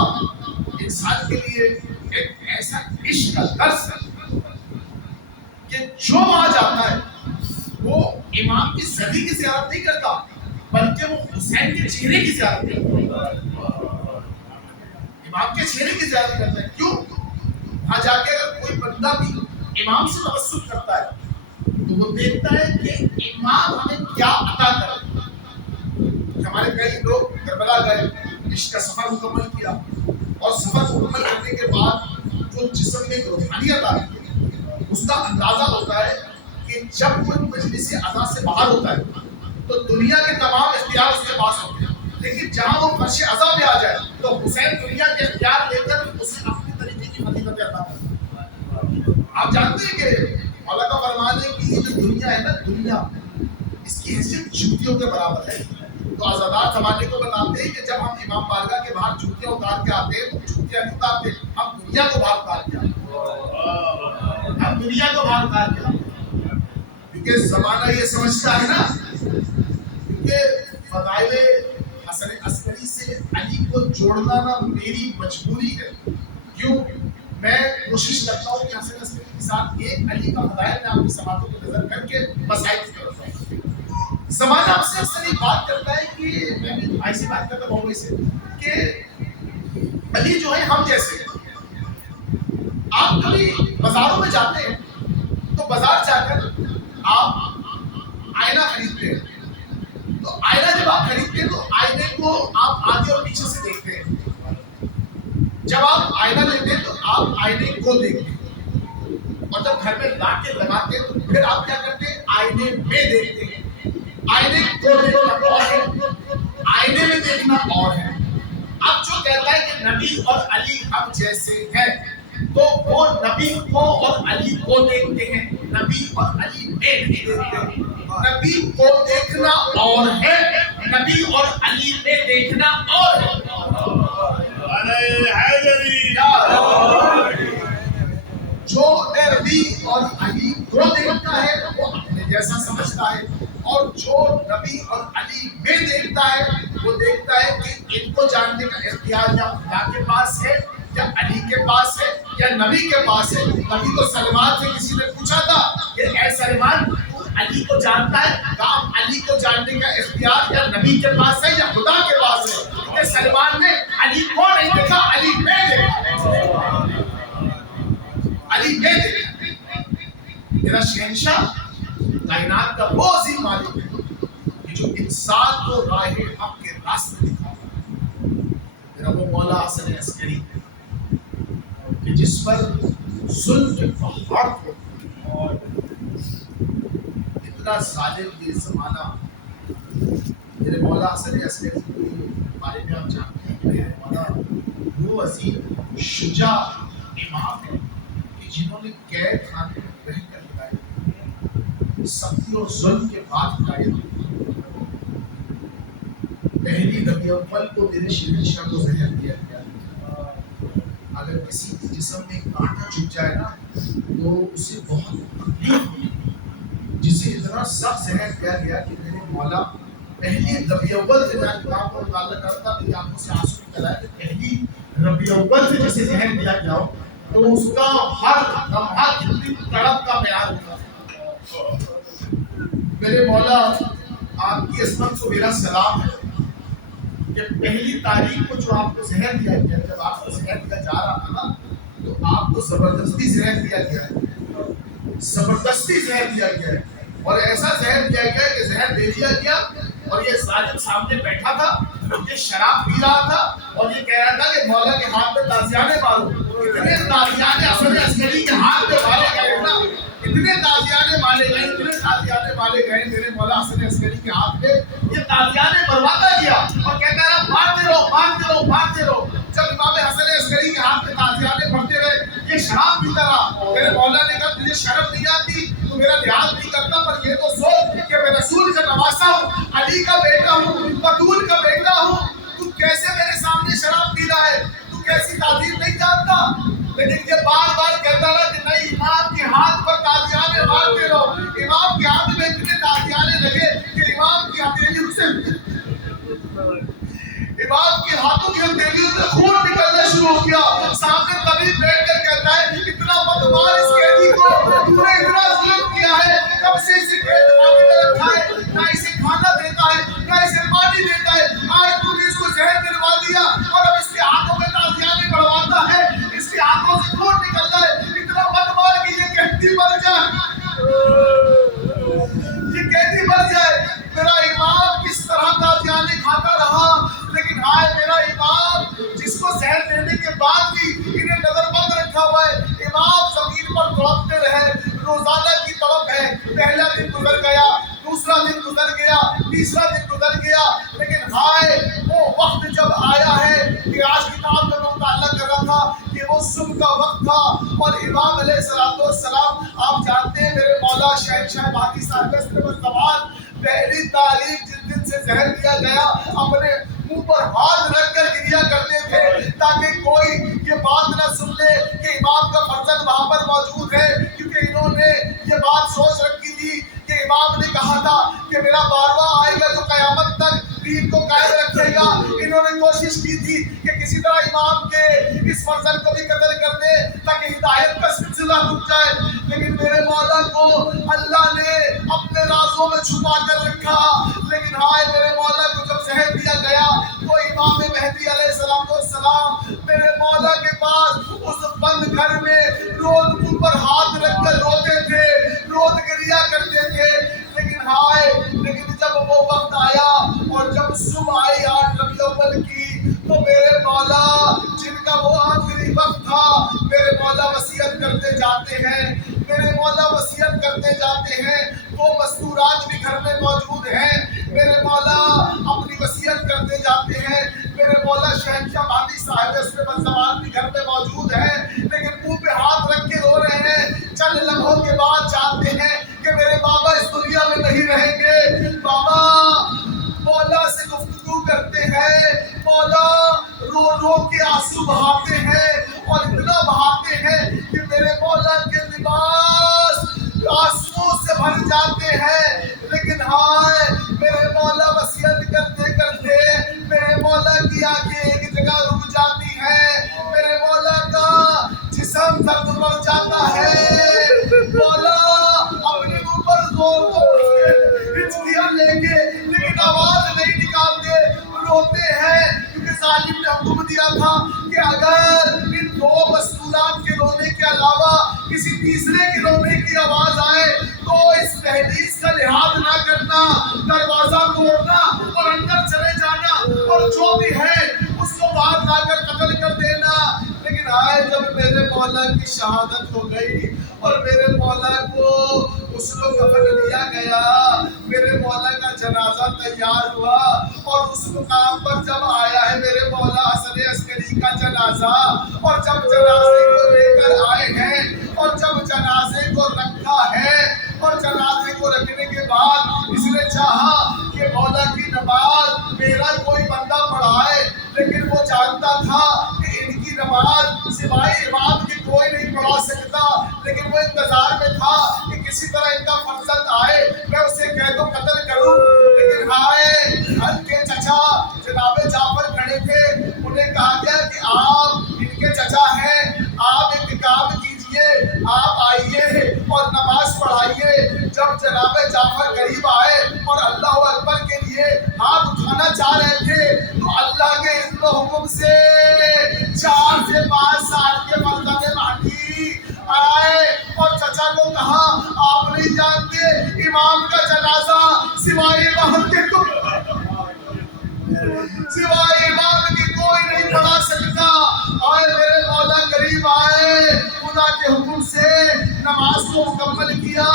انسان کے لیے ایک ایسا عشق کا درس ہے کہ جو وہاں جاتا ہے وہ امام کی زدی کی زیارت نہیں کرتا بلکہ وہ حسین کے چہرے کی زیارت کرتا ہے، امام کے چہرے کی زیارت کرتا ہے۔ کیوں؟ وہاں جا کے اگر کوئی بندہ بھی امام سے تبسم کرتا ہے تو وہ دیکھتا ہے کہ امام ہمیں کیا عطا کرتا ہے۔ ہمارے کئی لوگ کربلا گئے، عشق کا سفر مکمل کیا اور سفر مکمل کرنے کے بعد جو جسم میں ایک روحانیت آتی ہے اس کا اندازہ ہوتا ہے کہ جب کوئی مجلس عزا سے باہر ہوتا ہے تو دنیا کے تمام اختیار اس کے پاس ہوتے ہیں، لیکن جہاں وہ فرش عزا پہ آ جائے تو حسین دنیا کے اختیار لے کر اسے اپنی طریقے کی فضیلتیں عطا کرتے ہیں۔ آپ جانتے ہیں کہ مولا کا فرمان ہے کہ یہ جو دنیا ہے نا، دنیا اس کی حیثیت جوتیوں کے برابر ہے۔ تو آزادار زمانے کو بتاتے ہیں کہ جب ہم امام بارگاہ کے باہر جوتیاں اتار کے آتے ہیں تو جوتیاں نہیں اتارتے، ہم دنیا کو باہر اتار کے آتے ہیں، ہم دنیا کو باہر اتار کے آتے ہیں، کیونکہ زمانہ یہ سمجھتا ہے نا، کیونکہ فضائل حسن عسکری سے علی کو جوڑنا نا میری مجبوری ہے۔ کیوں؟ میں کوشش کرتا ہوں کہ حسن عسکری کے ساتھ ایک علی کا فضائل میں آپ کی سماعتوں کو نظر کر کے مسائل کی طرف جاؤں۔ زمانہ ہم سے اکثر یہ بات کرتا ہے کہ میں بھی بھائی سے بات کرتا ہوں سے کہ علی جو ہے ہم جیسے ہیں۔ آپ کبھی بازاروں میں جاتے ہیں تو بازار جا کر آپ آئینہ خریدتے ہیں، تو آئینہ جب آپ خریدتے ہیں تو آئینے کو آپ آگے اور پیچھے سے دیکھتے ہیں، جب آپ آئینہ لیتے ہیں تو آپ آئینے کو دیکھتے ہیں، اور جب گھر میں لا کے لگاتے ہیں تو پھر آپ کیا کرتے ہیں؟ آئینے میں دیکھتے ہیں۔ آئینے کو دیکھنا اور ہے، آئینے میں دیکھنا اور ہے۔ اب جو کہتا ہے کہ نبی اور علی ہم جیسے ہیں تو وہ نبی کو اور علی کو دیکھتے ہیں، نبی اور علی میں نہیں دیکھتے۔ نبی کو دیکھنا اور ہے، نبی اور علی میں دیکھنا اور ہے۔ جو نبی اور علی کو دیکھتا ہے وہ اپنے جیسا سمجھتا ہے، اور جو نبی اور علی میں دیکھتا ہے وہ دیکھتا ہے کہ ان کو جاننے کا اختیار یا خدا کے پاس ہے یا علی کے پاس ہے یا نبی کے پاس ہے۔ نبی کو سلمان سے کسی نے پوچھا تھا کہ اے سلمان تو علی کو جانتا ہے؟ کہا علی کو جاننے کا اختیار یا نبی کے پاس ہے یا خدا کے پاس ہے، کیونکہ سلمان نے علی کو نہیں دیکھا، علی میں دیکھا، علی میں دیکھا۔ میرا شہنشاہ کائنات کا وہ عظیم مالک ہے کہ جو انسان کو راہ حق کے راستے دکھاتا ہے۔ میرا وہ مولا حسن عسکری کہ جس پر ظلم کے پہاڑ کو اور اتنا ظالم یہ زمانہ، میرے مولا حسن عسکری کے بارے میں آپ جانتے ہیں کہ میرے مولا وہ عظیم شجاع امام ہے کہ جنہوں نے قید خانے میں رہ کر لگائے، سختی اور ظلم کے بعد قائد پہلی ربیع الاول کو میرے شہنشاہ کو زہر دیا گیا۔ اگر کسی کے جسم میں کانٹا چبھ جائے نا تو اسے بہت تکلیف ہوئی، جسے اتنا سخت زہر دیا گیا کہ میرے مولا پہلی ربیع الاول سے میں کتاب کو مطالعہ کرتا میری آنکھوں سے آنسو نکل آئے کہ پہلی ربیع الاول سے جسے زہر دیا گیا ہو تو اس کا ہر لمحہ کتنی تڑپ کا معیار ہوتا ہے۔ میرے مولا آپ کی عظمت کو میرا سلام ہے کہ پہلی تاریخ کو جو آپ کو زہر دیا گیا، جب آپ کو زہر دیا جا رہا تھا نا تو آپ کو زبردستی زہر دیا گیا ہے، زبردستی زہر دیا گیا ہے، اور ایسا زہر دیا گیا کہ زہر دے دیا گیا اور یہ ظالم سامنے بیٹھا تھا، یہ شراب پی رہا تھا اور یہ کہہ رہا تھا کہ مولا کے ہاتھ میں تازیانے مارو۔ اتنے تازیانے حسن عسکری کے ہاتھ میں مارے گئے نا، اتنے تازیانے مارے گئے، اتنے تازیانے والے گئے میرے مولا حسن عسکری کے ہاتھ میں یہ تازیانے بروادہ کیا اور کہتا ہے مارتے رہو مارتے رہو مارتے رہو. جب امام حسن عسکری کے ہاتھ میں تازیانے بڑھتے رہے یہ شراب پیتا رہا. میرے مولا نے کہا تجھے شرم نہیں آتی تو میرا لحاظ نہیں کرتا پر یہ تو سوچ کہ میں رسول کا نواسا ہوں علی کا بیٹا ہوں بطول کا بیٹا ہوں تو کیسے میرے سامنے شراب پی رہا ہے تو کیسی تعظیم نہیں جانتا. لیکن یہ بار بار کہتا رہا کہ نہیں امام کے ہاتھ پر تازیانے مارتے رہو. امام کے ہاتھ میں اتنے تازیانے لگے کہ امام کی ہتھیلیوں سے امام کے ہاتھوں کی ہتھیلیوں سے خون نکلنا شروع ہو گیا. سامنے طبیب بیٹھ کر کہتا ہے اتنا بدمار اس قیدی کو تو نے اتنا ظلم کیا ہے کب سے اسے قید خانے میں رکھا ہے نہ اسے کھانا دیتا ہے نہ اسے پانی دیتا ہے. آج تو نے اس کو زہر دلوا دیا اور اب اس کے ہاتھوں میں تازیانے بڑھواتا ہے اس کے ہاتھوں سے خون نکل رہا ہے. اتنا بدمار کہ یہ قیدی مر جائے یہ قیدی مر جائے. میرا امام کس طرح تازیانے کھاتا رہا لیکن آئے میرا امام جس کو زہر دینے کے بعد بھی انہیں نظر بند رکھا ہوا ہے. امام زمین پر تڑپتے رہے روزانہ کی تڑپ ہے. پہلا دن گزر گیا دوسرا دن گزر گیا تیسرا دن گزر گیا لیکن ہائے وہ وقت جب آیا ہے کہ آج کتاب میں مطالعہ کر رہا تھا کہ وہ صبح کا وقت تھا اور امام علیہ السلام آپ جانتے ہیں میرے مولا شہنشاہ مہدی صاحب زمان پہلی تاریخ جس دن سے زہر دیا گیا اپنے منہ پر ہاتھ رکھ کر گریا کرتے تھے تاکہ کوئی یہ بات نہ سن لے کہ امام کا فرزند وہاں پر موجود ہے کیونکہ انہوں نے یہ بات سوچ رکھی تھی کہ امام نے کہا تھا کہ میرا بارواں آئے گا جو قیامت تک دین کو قائم رکھے گا. انہوں نے کوشش کی تھی کہ کسی طرح امام کے اس فرزند کو بھی قتل کر دے تاکہ ہدایت کا سلسلہ رک جائے لیکن میرے مولا کو اللہ نے اپنے رازوں میں چھپا کر رکھا. لیکن ہائے میرے مولا کو جب زہر دیا گیا تو امام مہدی علیہ السلام میرے مولا کے پاس اس بند گھر میں روز منہ پر ہاتھ رکھ کر روتے تھے روز گریا کرتے تھے. لیکن جب وہ وقت آیا اور جب صبح آئی 8 ربیع الاول کی تو میرے مولا جن کا وہ آخری وقت تھا میرے مولا وصیت کرتے جاتے ہیں میرے مولا وصیت کرتے جاتے ہیں. وہ مستورات بھی گھر میں موجود ہیں میرے مولا اپنی وصیت کرتے جاتے ہیں. میرے مولا شہنشاہ مہدی صاحب زمان بھی گھر میں موجود ہیں لیکن منہ پہ ہاتھ رکھ کے رو رہے ہیں. چند لمحوں کے بعد جانتے ہیں کہ میرے بابا اس دنیا میں نہیں رہیں گے. بابا مولا سے گفتگو کرتے ہیں مولا رو رو کے آنسو بہاتے ہیں اور اتنا بہاتے ہیں کہ میرے مولا کے لباس آنسو سے بھر جاتے ہیں. لیکن ہائے میرے مولا وصیت کرتے کرتے میرے مولا کی آنکھیں ایک جگہ رک جاتی ہیں میرے مولا کا جسم درد مر جاتا ہے. مولا اپنے منہ پر زور سے ہچکیاں لے کے لیکن آواز نہیں نکالتے روتے ہیں کیونکہ ظالم نے حکم دیا تھا کہ اگر ان 2 مستورات کے رونے کے علاوہ کسی تیسرے کے رونے کی آواز آئے تو اس تحدیث کا لحاظ نہ کرنا دروازہ توڑنا اور اندر چلے جانا اور جو بھی ہے اس کو باہر لا کر قتل کر دینا. لیکن آئے جب میرے مولا کی شہادت ہو گئی اور میرے مولا کو اس کو کفن دیا گیا میرے مولا کا جنازہ تیار ہوا اور اس مقام پر جب آیا ہے میرے مولا حسن عسکری کا جنازہ اور جب جنازے کو لے کر آئے ہیں اور جب جنازے کو رکھا ہے اور جنازے کو رکھنے کے بعد اس نے چاہا کہ مولا کی نماز میرا کوئی بندہ پڑھائے لیکن وہ جانتا تھا کہ ان کی نماز سوائے امام کی کوئی نہیں پڑھا سکتا. لیکن وہ انتظار میں تھا کہ کسی طرح ان کا فرزند آئے میں اسے قید و قتل کروں. لیکن ہائے ان کے چچا جناب جعفر کھڑے تھے انہیں کہا گیا کہ آپ ان کے چچا ہیں آپ ایک کام کیجئے آپ آئیے اور نماز پڑھائیے. جب جناب جعفر قریب آئے اور اللہ اکبر کے لیے ہاتھ اٹھانا چاہ رہے تھے تو اللہ کے اذن و حکم سے 4 سے 5 سال کے مرتبہ مہدی آئے اور چچا کو کہا آپ نہیں جانتے امام کا جنازہ سوائے امام کے کوئی نہیں پڑھا سکتا. آئے میرے مولا قریب آئے خدا کے حکم سے نماز کو مکمل کیا،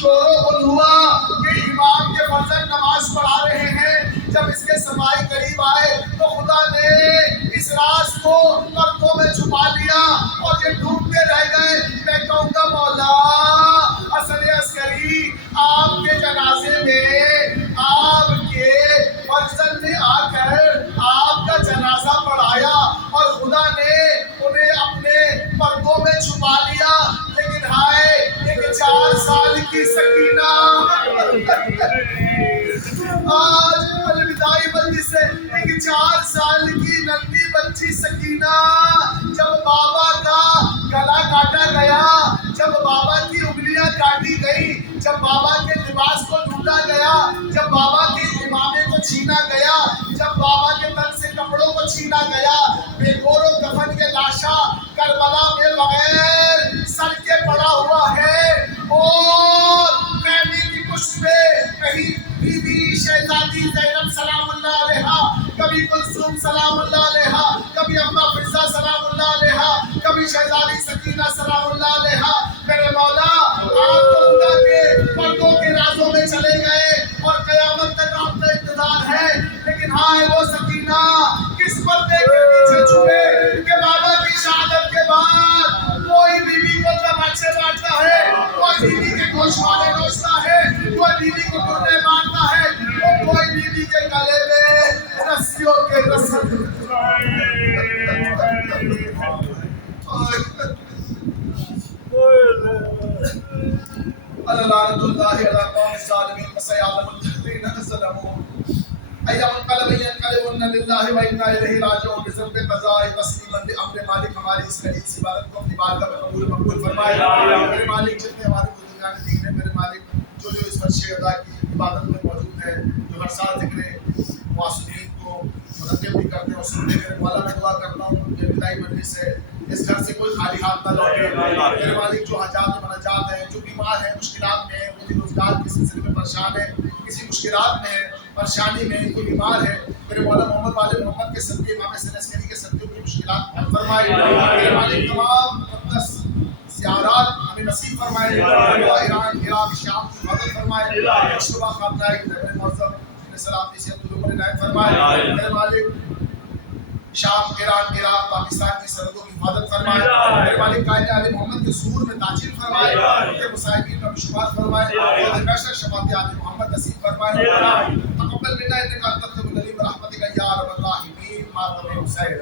شور و غل ہوا کہ امام کے فرزند نماز پڑھا رہے ہیں۔ جب اس کے سماعی قریب آئے تو خدا نے اس راز کو پردوں میں چھپا لیا اور یہ ڈھونڈتے رہ گئے۔ میں کہوں گا مولا حسن عسکری آپ کے جنازے میں آپ کے فرزند نے آ کر آپ کا جنازہ پڑھایا اور خدا نے انہیں اپنے پردوں میں چھپا لیا، لیکن ہائے ایک 4 سال کی سکینہ آج الوداعی بندی سے ایک 4 سال کی ننھی بچی سکینہ جب بابا کا گلا کاٹا گیا، جب بابا کی انگلیاں کاٹی گئی، جب بابا کے لباس کو ڈھونڈا گیا، جب بابا کے امامے کو چھینا گیا، جب بابا کے تن سے کپڑوں کو چھینا گیا، بے گور و کفن کے لاشا کربلا میں بغیر سر کے پڑا ہوا ہے، اور خیمے کی پشت پہ کہیں بیوی شہزادی زینب سلام اللہ علیہا، کبھی کلثوم سلام اللہ علیہا، کبھی اما فضہ سلام اللہ علیہا، کبھی شہزادی سکینہ سلام اللہ علیہا۔ میرے مولا آپ تو خدا کے پردوں کے رازوں میں چلے گئے اور قیامت تک آپ کا انتظار ہے، لیکن ہائے وہ سکینہ کس پردے کے پیچھے چھپے کہ بابا کی شہادت کے بعد کوئی بیوی کو تماچے مارتا ہے، کوئی بیوی کے گوشوارے نوچتا ہے، کوئی بیوی کو ٹوٹے مارتا ہے، اور کوئی بیوی کے گلے میں رسیوں کے رسل لعنت اللہ علی قوم الظالمین وسيعلم الذين ظلموا أي منقلب ينقلبون لله وإنا إليه راجعون بذنب قضاء تسلیما لأمر مالک۔ ہماری اس قریب سی عبادت کو اپنی بارگاہ میں مقبول فرمائے۔ میرے مالک جتنے ہمارے بزرگان دین ہیں، میرے مالک جو اس فرش ادا کی عبادت میں موجود ہیں، جو ہر سال ذکر معصومین کو مرتب بھی کرتے ہیں اور سنتے ہیں، میرے مولا میں دعا کرتا ہوں کہ الوداعی مجلس سے اس گھر سے کوئی خالی ہاتھ نہ لوٹے۔ میرے مالک جو حاجات و مناجات ہیں، جو بیمار ہیں، مشکلات میں ہیں، روزی روزگار کے سلسلے میں پریشان ہیں، کسی مشکلات میں ہیں، پریشانی میں کوئی بیمار ہے، میرے مولا محمد والے محمد کے صدقے، امام حسین عسکری کے صدقے کی مشکلات حل فرمائے۔ میرے مالک تمام مقدس زیارات ہمیں نصیب فرمائے، ایران عراق شام کی مدد فرمائے، مشتبہ خاتمہ نبی معظم سلام کی صحت العمر عنایت فرمائے۔ میرے مالک شام، ایران، عراق، پاکستان کی سرحدوں کی حفاظت فرمائے۔ میرے مالک قائد آل محمد کے ظہور میں تاجیل فرمائے، ان کے مصائبین میں بشمار فرمائے، اور بیشتر شفاعت آل محمد نصیب فرمائے۔ تقبل منا انک انت السمیع العلیم برحمتک یا ارحم الراحمین۔ ماتم حسین۔